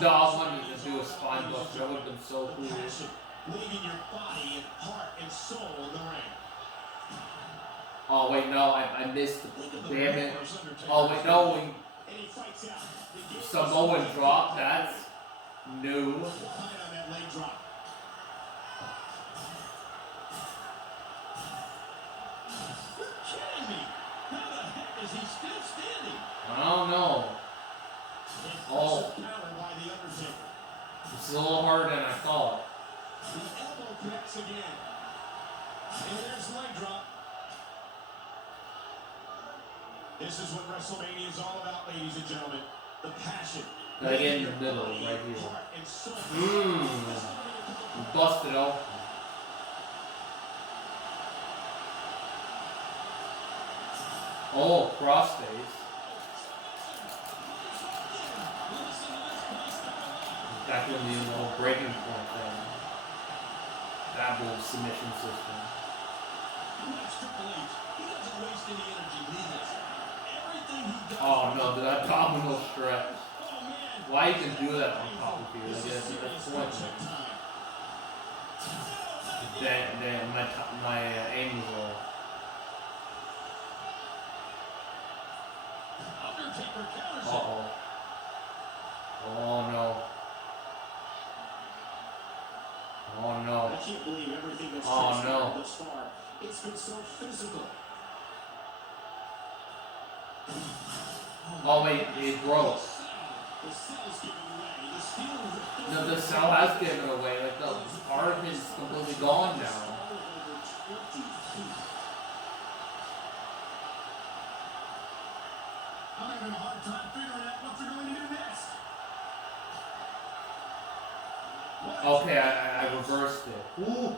No, I wanted to do a spine buster. That would have been so cool. Leaving your body and heart and soul in the ring. Oh wait, no, I missed the damn it. Oh wait, no, Samoan drop, that's new. I don't know. Oh. This is a little harder than I thought. The elbow connects again. And there's leg drop. This is what WrestleMania is all about, ladies and gentlemen. The passion. Gotta get in the middle, right here. Busted open. Oh, crossface. Back in the old breaking point thing. That little submission system. Oh no, the abdominal stretch. Why even do that on top of you? I guess that's pointless. Damn, my aim was off. Uh-oh. Oh no. Oh no. I can't believe everything that's oh no. thus far. It's been so physical. Oh wait, it broke. The cell's giving way. The steel No, the cell has given away. Like the part of it is completely gone now. I'm having a hard time figuring out what they're going to do next. Okay, I reversed it. Ooh.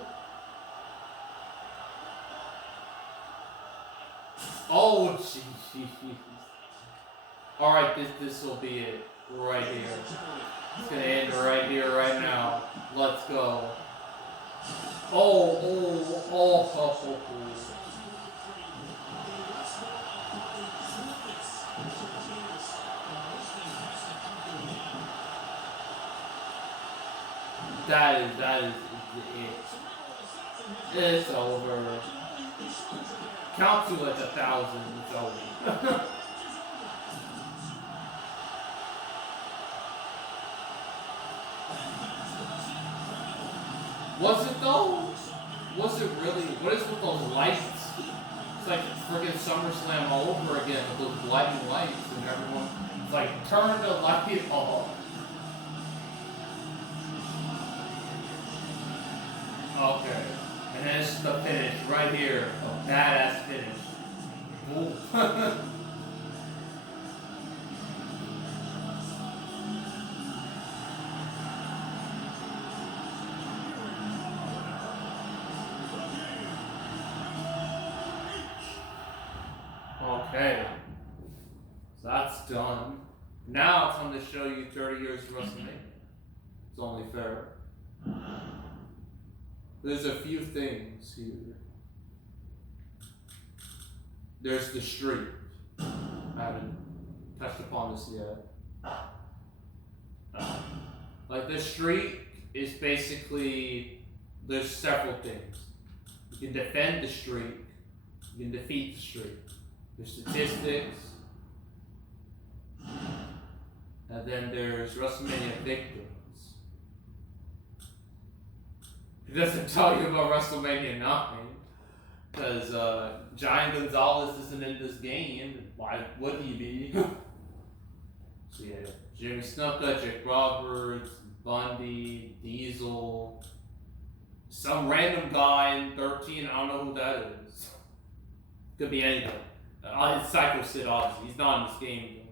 Oh, jeez. Alright, this will be it. Right here. It's gonna end right here, right now. Let's go. Oh. That is it. It's over. Count to like 1,000. It's over. Was it though? Was it really? What is with those lights? It's like friggin' SummerSlam all over again with those blinding lights and everyone. It's like turn the light off. Okay. And then it's the finish right here. A badass finish. Ooh. Okay. So that's done. Now it's time to show you 30 years of WrestleMania. It's only fair. There's a few things here. There's the streak. I haven't touched upon this yet. Like the streak is basically, there's several things. You can defend the streak. You can defeat the streak. There's statistics. And then there's WrestleMania victims. It doesn't tell you about WrestleMania 9. Because Giant Gonzalez isn't in this game. Why would he be? So yeah, Jimmy Snuka, Jake Roberts, Bundy, Diesel, some random guy in 13, I don't know who that is. Could be anything. It's Psycho Sid, obviously. He's not in this game though.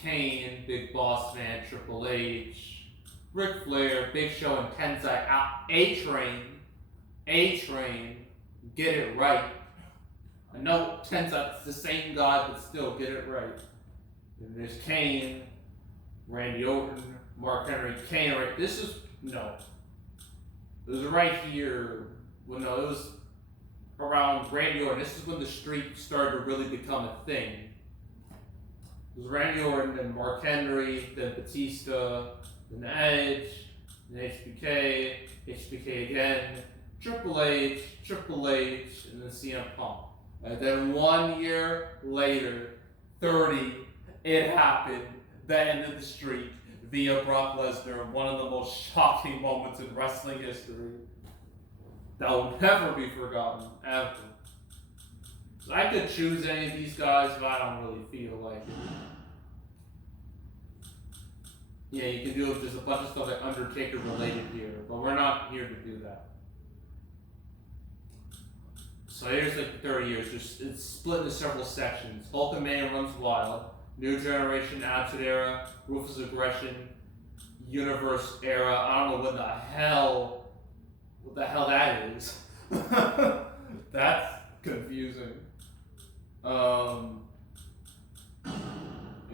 Kane, Big Boss Man, Triple H, Ric Flair, Big Show, and Tenzai. A-Train. Get it right. I know Tenzai's the same guy, but still, get it right. And there's Kane, Randy Orton, Mark Henry, Kane, right? This is, no. It was right here. Well, no, it was around Randy Orton. This is when the streak started to really become a thing. It was Randy Orton, then Mark Henry, then Batista, then Edge, then HBK again, Triple H, and then CM Punk. And then 1 year later, 30, it happened. The end of the streak via Brock Lesnar. One of the most shocking moments in wrestling history that will never be forgotten, ever. So I could choose any of these guys, but I don't really feel like it. Yeah, you can do just a bunch of stuff like Undertaker related here, but we're not here to do that. So here's like the 30 years. It's split into several sections. Hulkamania Runs Wild, New Generation, Attitude Era, Ruthless Aggression, Universe Era. I don't know what the hell that is. That's confusing. You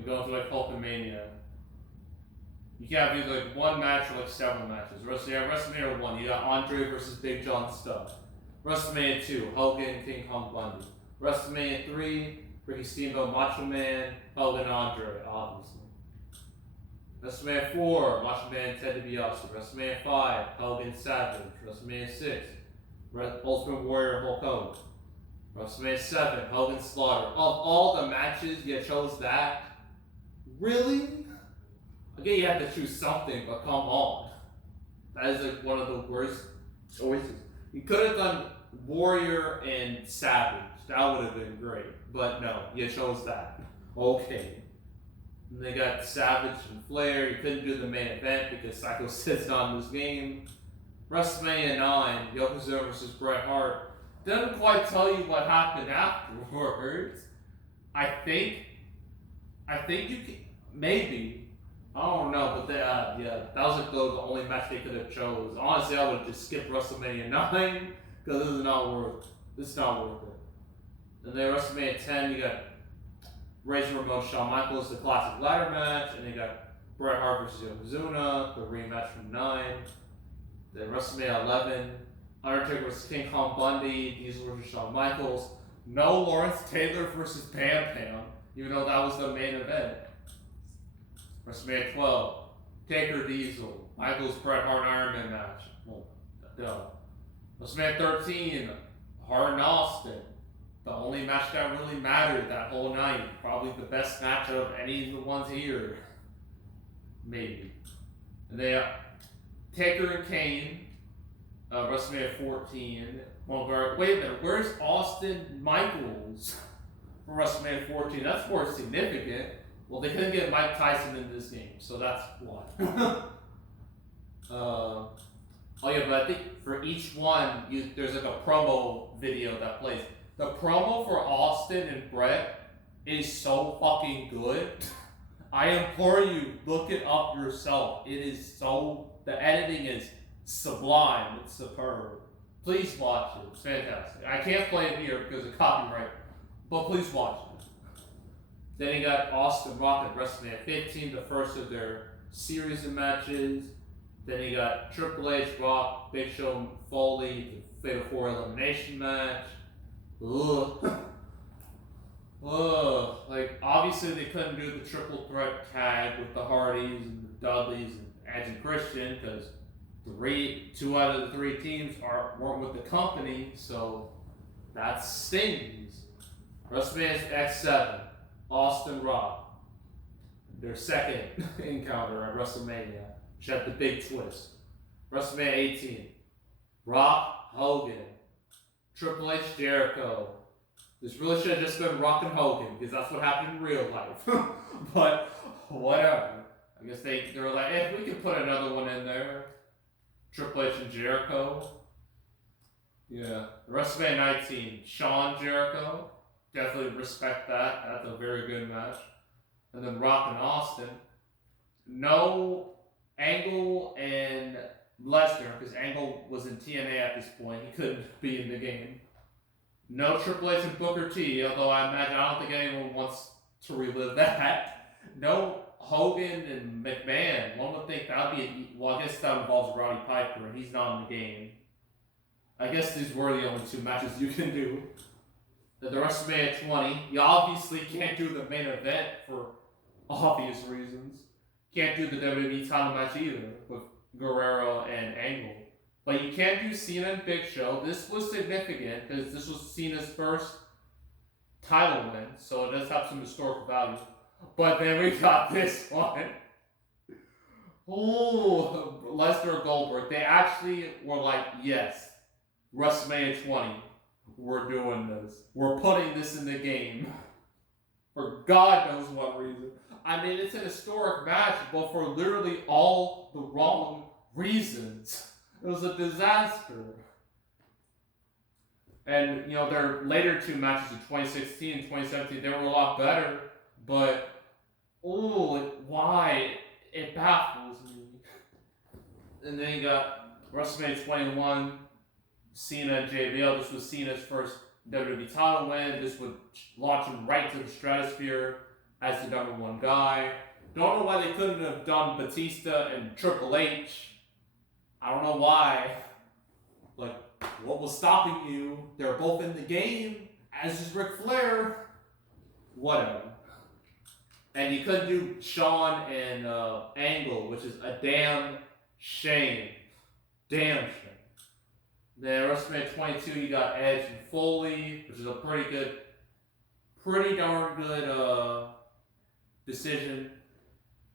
go through like Hulkamania. You can have either like one match or like several matches. WrestleMania 1, you got Andre versus Big John Studd. WrestleMania 2, Hogan, King Kong Bundy. WrestleMania 3, Ricky Steamboat, Macho Man, Hogan, Andre, obviously. WrestleMania 4, Macho Man, Ted DiBiase. WrestleMania 5, Hogan, Savage. WrestleMania 6, Ultimate Warrior, Hulk Hogan. WrestleMania 7, Hogan, Slaughter. Of all the matches, you chose that? Really? Okay, you have to choose something, but come on. That is like one of the worst choices. You could have done Warrior and Savage. That would have been great. But no, you chose that. Okay. And they got Savage and Flair. You couldn't do the main event because Psycho Sid's not in this game. WrestleMania 9, Yokozuna versus Bret Hart. Doesn't quite tell you what happened afterwards. I think you can, maybe. I don't know, but yeah, that was like the only match they could have chose. Honestly, I would have just skipped WrestleMania 9 because this is not worth it. And then WrestleMania 10, you got Razor Ramon, Shawn Michaels, the classic ladder match, and you got Bret Hart versus Yokozuna, the rematch from 9. Then WrestleMania 11, Undertaker versus King Kong Bundy, Diesel versus Shawn Michaels. No Lawrence Taylor versus Bam Bam, even though that was the main event. WrestleMania 12, Taker Diesel, Michaels Bret Hart Iron Man match. Well, duh. WrestleMania 13, Hart and Austin. The only match that really mattered that whole night. Probably the best match of any of the ones here. Maybe. And they Taker and Kane, WrestleMania 14. Well, wait a minute, where's Austin Michaels for WrestleMania 14? That's more significant. Well, they couldn't get Mike Tyson in this game, so that's why. Oh yeah, but I think for each one, there's like a promo video that plays. The promo for Austin and Bret is so fucking good. I implore you, look it up yourself. It is so, the editing is sublime. It's superb. Please watch it. It's fantastic. I can't play it here because of copyright, but please watch it. Then you got Austin Rock at WrestleMania 15, the first of their series of matches. Then you got Triple H, Rock, Big Show, Foley, the Fatal 4 elimination match. Ugh. Ugh. Like, obviously they couldn't do the triple threat tag with the Hardys and the Dudleys and Edge and Christian because 2 out of the 3 teams weren't with the company, so that stings. WrestleMania X7, Austin Rock, their second encounter at WrestleMania, which had the big twist. WrestleMania 18, Rock, Hogan, Triple H, Jericho. This really should have just been Rock and Hogan because that's what happened in real life. But whatever. I guess they were like, hey, we can put another one in there. Triple H and Jericho. Yeah. WrestleMania 19, Shawn Jericho. Definitely respect that. That's a very good match. And then Rock and Austin. No Angle and Lesnar, because Angle was in TNA at this point. He couldn't be in the game. No Triple H and Booker T, although I don't think anyone wants to relive that. No Hogan and McMahon. One would think that would be, well, I guess that involves Roddy Piper, and he's not in the game. I guess these were the only 2 matches you can do. The WrestleMania 20, you obviously can't do the main event for obvious reasons. Can't do the WWE title match either with Guerrero and Angle. But you can do Cena and Big Show. This was significant because this was Cena's first title win, so it does have some historical value. But then we got this one. Oh, Lesnar Goldberg. They actually were like, yes, WrestleMania 20, we're doing this. We're putting this in the game. For God knows what reason. I mean, it's an historic match, but for literally all the wrong reasons. It was a disaster. And, you know, their later 2 matches in 2016 and 2017, they were a lot better, but, why? It baffles me. And then you got WrestleMania 21, Cena and JBL. This was Cena's first WWE title win. This would launch him right to the stratosphere as the #1 guy. Don't know why they couldn't have done Batista and Triple H. I don't know why. Like, what was stopping you? They're both in the game, as is Ric Flair. Whatever. And you couldn't do Shawn and Angle, which is a damn shame. Damn shame. Then WrestleMania 22, you got Edge and Foley, which is a pretty darn good decision.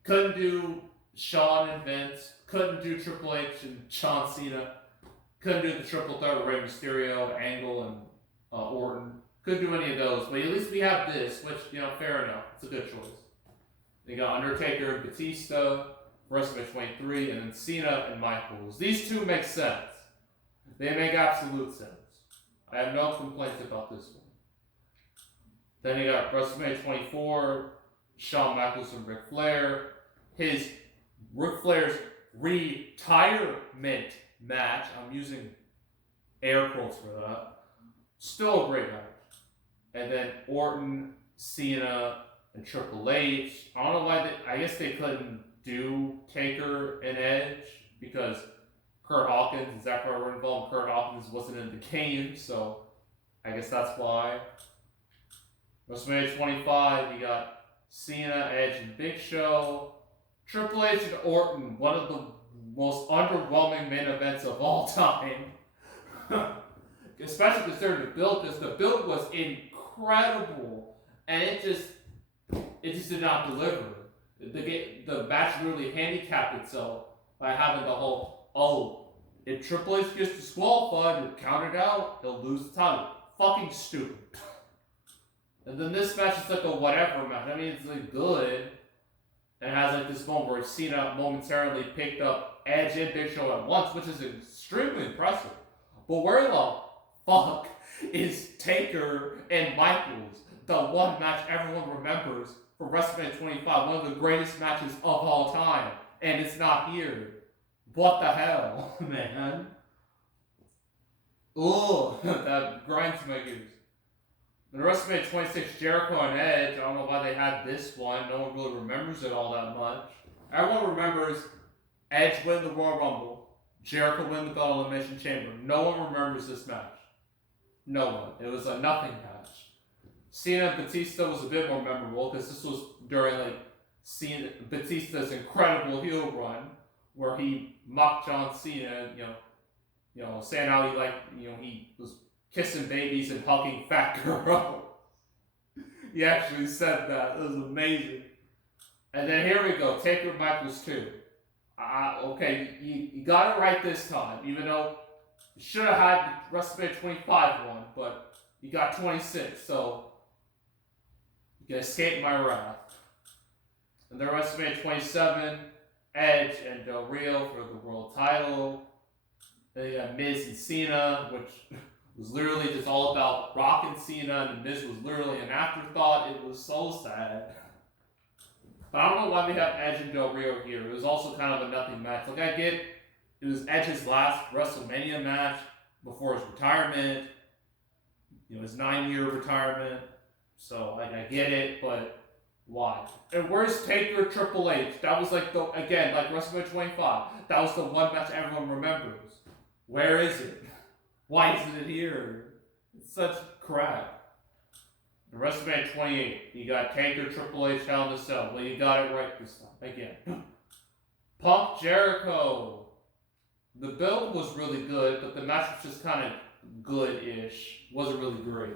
Couldn't do Shawn and Vince. Couldn't do Triple H and John Cena. Couldn't do the triple threat with Rey Mysterio, Angle, and Orton. Could do any of those, but at least we have this, which, you know, fair enough. It's a good choice. They got Undertaker and Batista, WrestleMania 23, and then Cena and Michaels. These two make sense. They make absolute sense. I have no complaints about this one. Then you got WrestleMania 24, Shawn Michaels and Ric Flair. Ric Flair's retirement match. I'm using air quotes for that. Still a great match. And then Orton, Cena, and Triple H. I don't know why I guess they couldn't do Taker and Edge because Kurt Hawkins and Zack Ryder were involved. Kurt Hawkins wasn't in the game, so I guess that's why. WrestleMania 25, you got Cena, Edge, and Big Show. Triple H and Orton, one of the most underwhelming main events of all time. Especially considering the build, because the build was incredible, and it just did not deliver. The match really handicapped itself by having the whole, if Triple H gets disqualified or counted out, he'll lose the title. Fucking stupid. And then this match is like a whatever match. I mean, it's like good. And it has like this moment where Cena momentarily picked up Edge and Big Show at once, which is extremely impressive. But where the fuck is Taker and Michaels, the one match everyone remembers for WrestleMania 25, one of the greatest matches of all time, and it's not here? What the hell, man? Ugh, that grinds my gears. The WrestleMania 26, Jericho and Edge, I don't know why they had this one. No one really remembers it all that much. Everyone remembers Edge win the Royal Rumble, Jericho win the Belt Elimination Chamber. No one remembers this match. No one. It was a nothing match. Cena and Batista was a bit more memorable because this was during like Batista's incredible heel run where he mocked John Cena, you know, saying how he was kissing babies and hugging fat girls. He actually said that. It was amazing. And then here we go, Taker Michaels 2. Okay, you got it right this time, even though you should have had the WrestleMania 25 one, but you got 26, so you can escape my wrath. And then WrestleMania 27, Edge and Del Rio for the world title. Then you got Miz and Cena, which was literally just all about Rock and Cena, and Miz was literally an afterthought. It was so sad. But I don't know why we have Edge and Del Rio here. It was also kind of a nothing match. Like, I get it was Edge's last WrestleMania match before his retirement. You know, his 9-year retirement. So, like, I get it, but why? And where's Taker Triple H? That was like like WrestleMania 25. That was the one match everyone remembers. Where is it? Why isn't it here? It's such crap. The WrestleMania 28, you got Taker, Triple H, Hell in a Cell. Well, you got it right this time. Again. Punk Jericho. The build was really good, but the match was just kind of good-ish. Wasn't really great.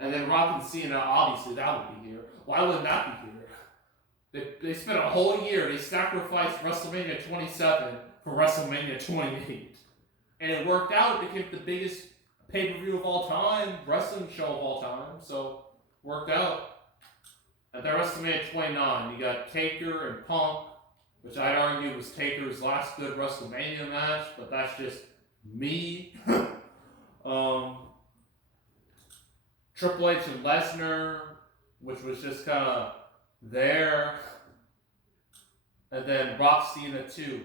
And then Rock and Cena, obviously, that would be here. Why wouldn't that be here? They spent a whole year. They sacrificed WrestleMania 27 for WrestleMania 28. And it worked out. It became the biggest pay-per-view of all time, wrestling show of all time. So, worked out. At the WrestleMania 29, you got Taker and Punk, which I'd argue was Taker's last good WrestleMania match, but that's just me. Triple H and Lesnar, which was just kind of there. And then Rock Cena 2.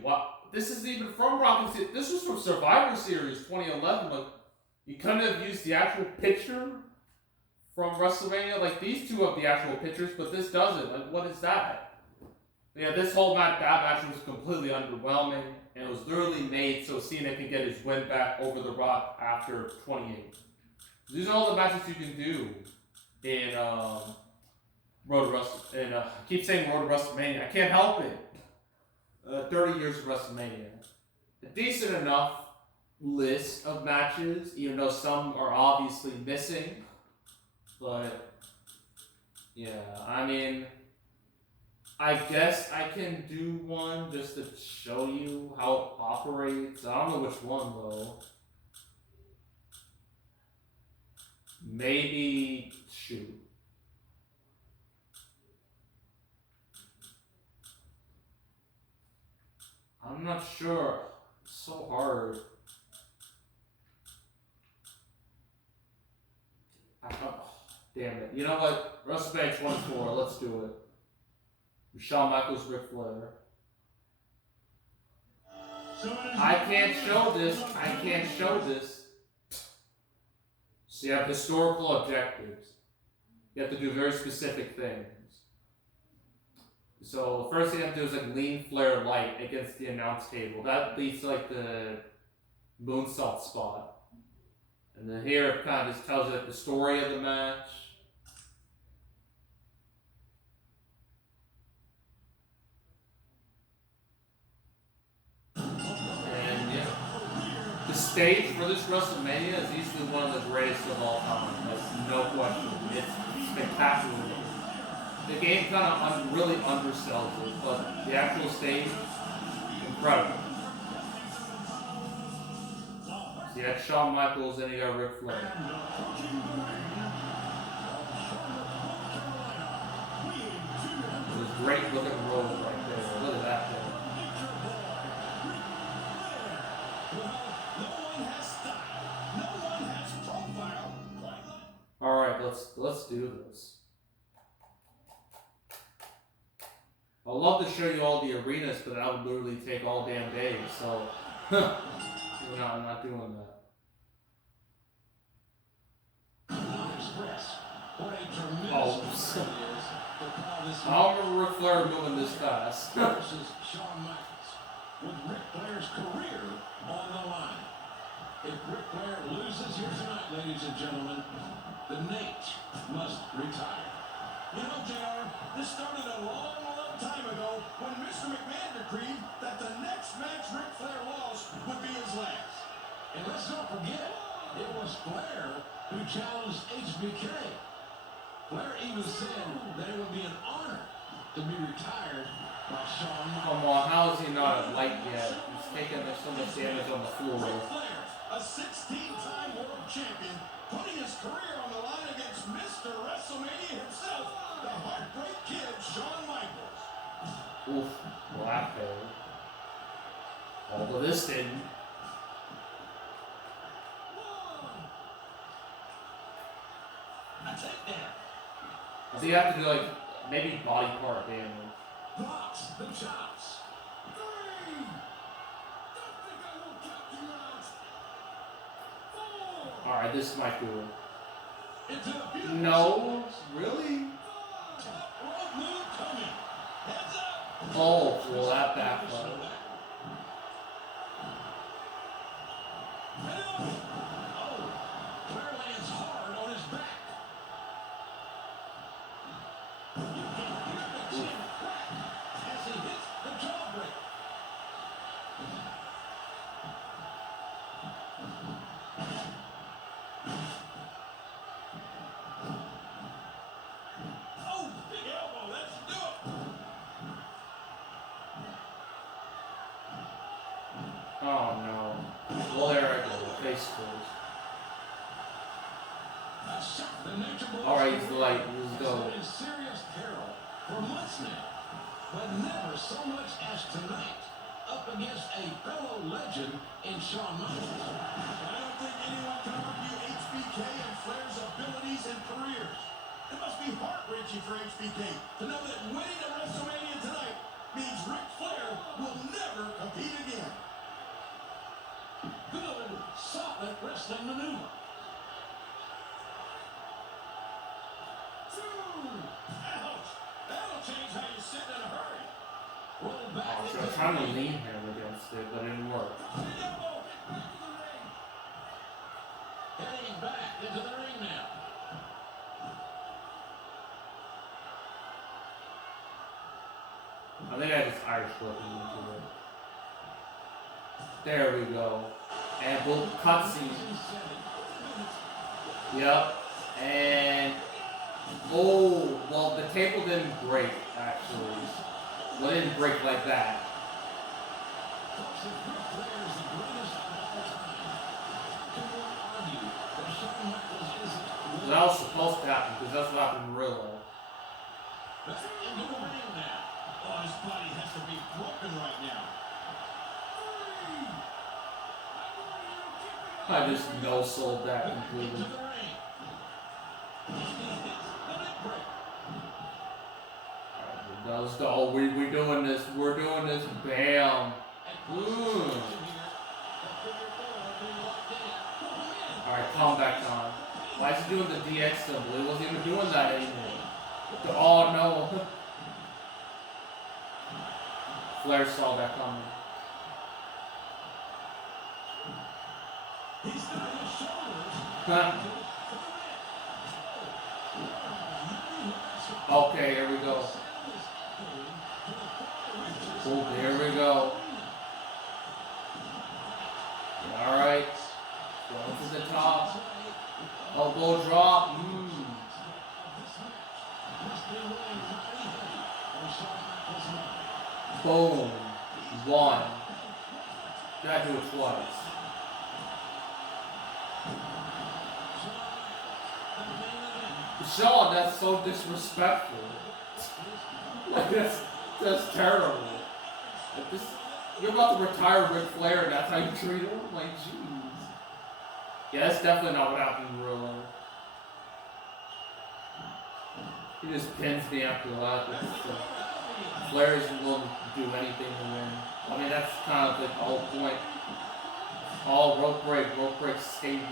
This isn't even from Rock and Cena. This was from Survivor Series 2011. Like, you couldn't have used the actual picture from WrestleMania. Like, these two have the actual pictures, but this doesn't. Like, what is that? Yeah, this whole match, that match was completely underwhelming, and it was literally made so Cena can get his win back over The Rock after 28. These are all the matches you can do in Road to WrestleMania. I keep saying Road to WrestleMania. I can't help it. 30 years of WrestleMania. A decent enough list of matches, even though some are obviously missing. But, yeah, I mean, I guess I can do one just to show you how it operates. I don't know which one, though. Maybe shoot. I'm not sure. It's so hard. Damn it. You know what? WrestleMania 24. Let's do it. Shawn Michaels, Ric Flair. I can't show this. I can't show this. So you have historical objectives. You have to do very specific things. So the first thing you have to do is like lean Flair light against the announce table. That leads to like the moonsault spot. And then here it kind of just tells you like, the story of the match. And yeah. The stage for this WrestleMania is easily one of the greatest of all time. Like, no question. It's spectacular. The game kind of really undersells it, but the actual stage, incredible. So you had Shawn Michaels and you got Ric Flair. There's great looking road right there. Look at that thing. All right, let's do this. I'd love to show you all the arenas, but that would literally take all damn days. So, I'm not doing that. Oh, I don't remember Ric Flair moving this fast. Versus Shawn Michaels, with Ric Flair's career on the line. If Ric Flair loses here tonight, ladies and gentlemen, the Nate must retire. You know, JR, this started a long, long time ago when Mr. McMahon decreed that the next match Ric Flair lost would be his last. And let's not forget, it was Flair who challenged HBK. Flair even said that it would be an honor to be retired by Shawn Michaels. Come on, how is he not a light yet? He's taking so much damage on the floor. Ric Flair, a 16-time world champion, putting his career on the line against Mr. WrestleMania himself, the Heartbreak Kid, Shawn Michaels. Oof, well that failed. Although this didn't. A takedown. So you have to do like maybe body part damage. Blocks the chops. 3. Don't think I won't count you out. 4. Alright, this might do it. Into the beautiful No? Really? top rope move coming. Heads up. Oh, well that backfired. Oh, Flair lands hard on his back. You can hear the chin crack as he hits the jawbreaker. Oh, big elbow, let's do it. Oh no. Well there I go. Face first. A shot the nature boy. Alright, he's light. Let's go. Has been in serious peril for months now, but never so much as tonight, up against a fellow legend in Shawn Michaels. I don't think anyone can argue HBK and Flair's abilities and careers. It must be heart-wrenching for HBK to know that winning a WrestleMania tonight means Ric Flair will never compete again. Good, solid wrestling maneuver. 2. Ouch! That'll change how you sit in a hurry. Roll back Oh, into so I'm trying to lean him against it, but it didn't work. the elbow. Back to the ring. Heading back into the ring now. I think I just Irish flipped him into it. There we go. And boom, cutscene. Yep. And oh, well the table didn't break actually. Well, it didn't break like that. That was supposed to happen because that's what happened in real life. Back into the ring now. Oh, his body has to be broken right now. I just no-sold that completely. Let's go. We doing this. We're doing this. Bam. Alright, comeback time. Why is he doing the DX symbol? He wasn't even doing that anymore. Oh no. Flair saw that coming. Okay, here we go. Oh, here we go. Alright. Going to the top. Elbow drop. Boom. One. Gotta do it twice. Sean, that's so disrespectful. Like, that's terrible. Like this, you're about to retire Ric Flair and that's how you treat him? Like, jeez. Yeah, that's definitely not what happened in real life. He just pins me after that. Flair isn't willing to do anything to win. I mean, that's kind of the whole point. Oh, rope break saved me.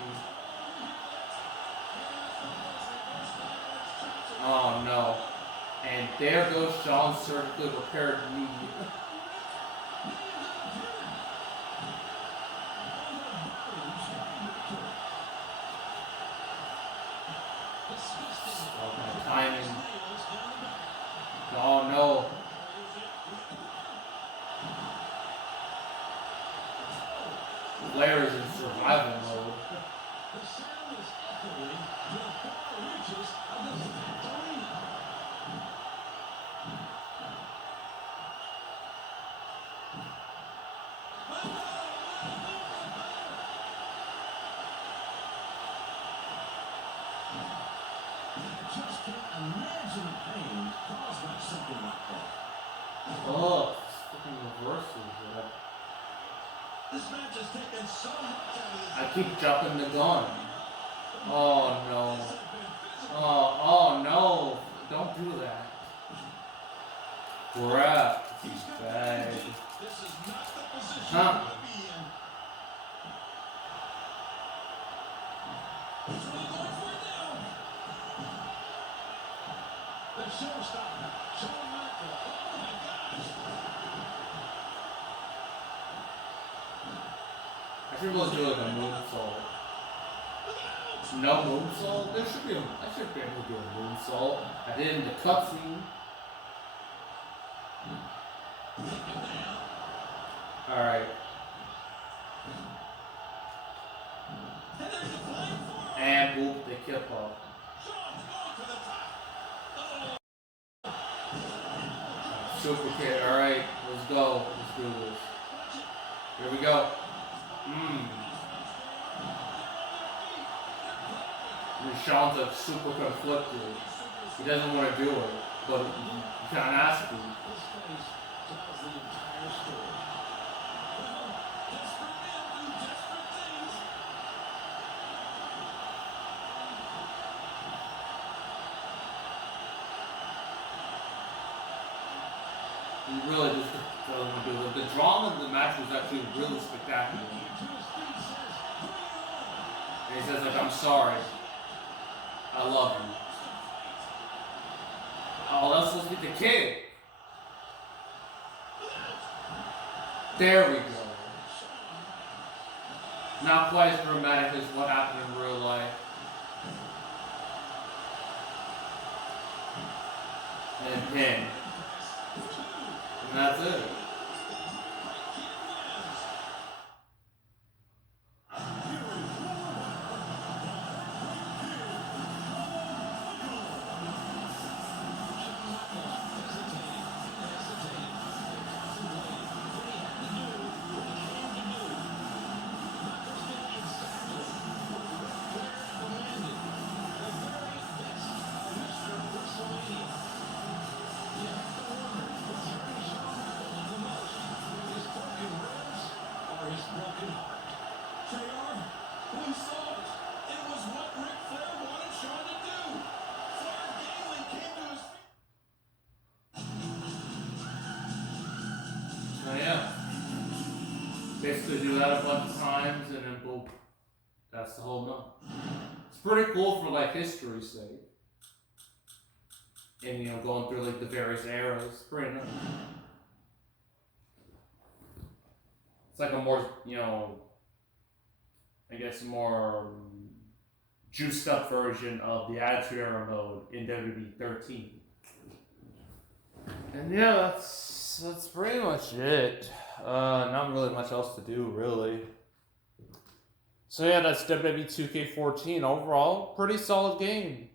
Oh no. And there goes Sean's surgically repaired knee. Okay, timing. Oh no. Flair is in survival mode. Just can't imagine the pain caused by something like that. Oh, fucking reversals. This match has taken so much out of this. I keep jumping the gun. Oh no. Oh no. Don't do that. Crap. He's bad. This is not the position Huh? to be in. He's really going for it now. The showstopper, Shawn Michaels. Oh my gosh. I should really do like a moonsault. No moonsault? I should be able to do a moonsault. I did in the cutscene. Alright. And boop, they kip up. Super kick, alright, let's go. Let's do this. Here we go. Sean's like super conflicted. He doesn't want to do it, but you can't ask him. He really just doesn't want to do it. The drama of the match was actually really spectacular. And he says like, I'm sorry. I love you. Oh, that's supposed to be the kid. There we go. Not quite as dramatic as what happened in real life. And pin. And that's it. So yeah, basically do that a bunch of times and then boom, that's the whole month. It's pretty cool for like history's sake, and going through like the various eras. Pretty nice. It's like a more I guess more juiced up version of the Attitude Era mode in WWE 13. And yeah, that's pretty much it. Not really much else to do, really. So yeah, that's WWE 2K14. Overall, pretty solid game.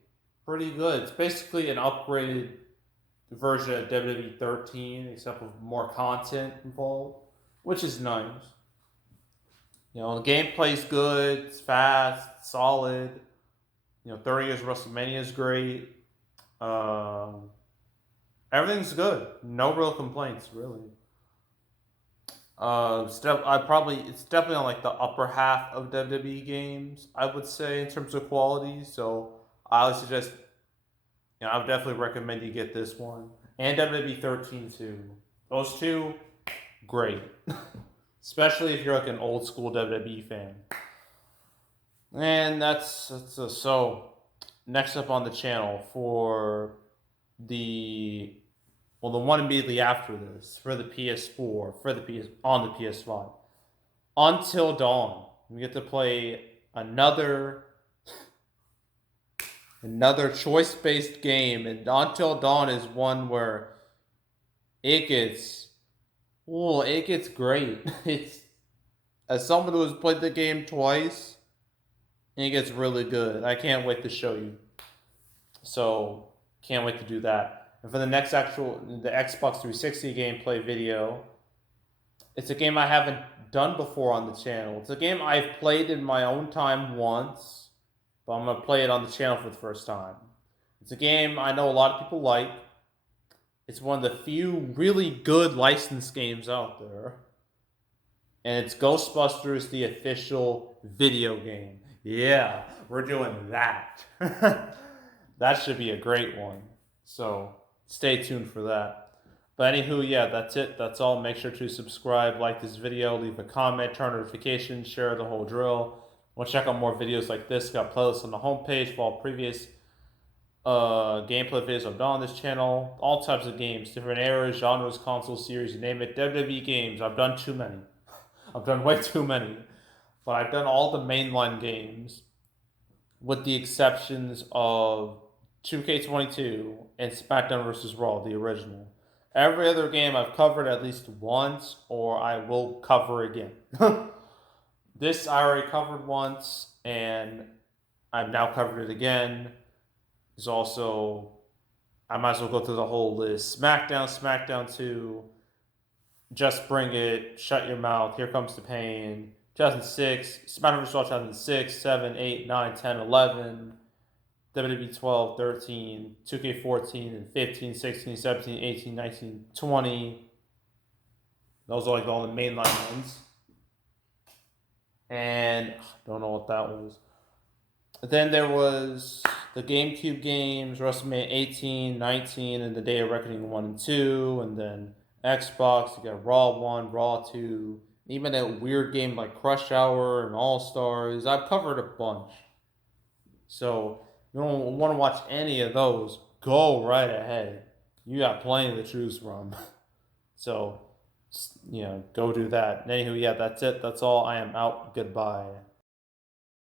Pretty good. It's basically an upgraded version of WWE 13, except with more content involved, which is nice. The gameplay's good. It's fast, it's solid. 30 Years of WrestleMania is great. Everything's good. No real complaints, really. It's definitely on like the upper half of WWE games, I would say, in terms of quality. So I would suggest, I would definitely recommend you get this one and WWE 13 too. Those two, great, especially if you're like an old school WWE fan. And so. Next up on the channel for the one immediately after this for the PS4, on the PS5. Until Dawn, we get to play another choice-based game, and Until Dawn is one where it gets great. It's, as someone who has played the game twice, it gets really good. I can't wait to show you. So can't wait to do that. And for the next the Xbox 360 gameplay video, it's a game I haven't done before on the channel. It's a game I've played in my own time once, but I'm going to play it on the channel for the first time. It's a game I know a lot of people like. It's one of the few really good licensed games out there. And it's Ghostbusters, the official video game. Yeah, we're doing that. That should be a great one. So stay tuned for that. But anywho, yeah, that's it. That's all. Make sure to subscribe, like this video, leave a comment, turn notifications, share the whole drill. Want to check out more videos like this? Got playlists on the homepage for all previous gameplay videos I've done on this channel. All types of games, different eras, genres, console series, you name it. WWE games. I've done too many. I've done way too many. But I've done all the mainline games, with the exceptions of 2K22 and SmackDown vs. Raw, the original. Every other game I've covered at least once, or I will cover again. This I already covered once, and I've now covered it again. There's also, I might as well go through the whole list. SmackDown 2, Just Bring It, Shut Your Mouth, Here Comes the Pain, 2006, SmackDown vs. Raw 2006, 7, 8, 9, 10, 11, WWE 12, 13, 2K14, and 15, 16, 17, 18, 19, 20. Those are like all the mainline ones. And I don't know what that was. Then there was the GameCube games, WrestleMania 18, 19, and the Day of Reckoning 1 and 2. And then Xbox, you got Raw 1, Raw 2. Even that weird game like Crush Hour and All Stars. I've covered a bunch. So you don't want to watch any of those, go right ahead. You got plenty to choose from. So, go do that. Anywho, yeah, that's it. That's all. I am out. Goodbye.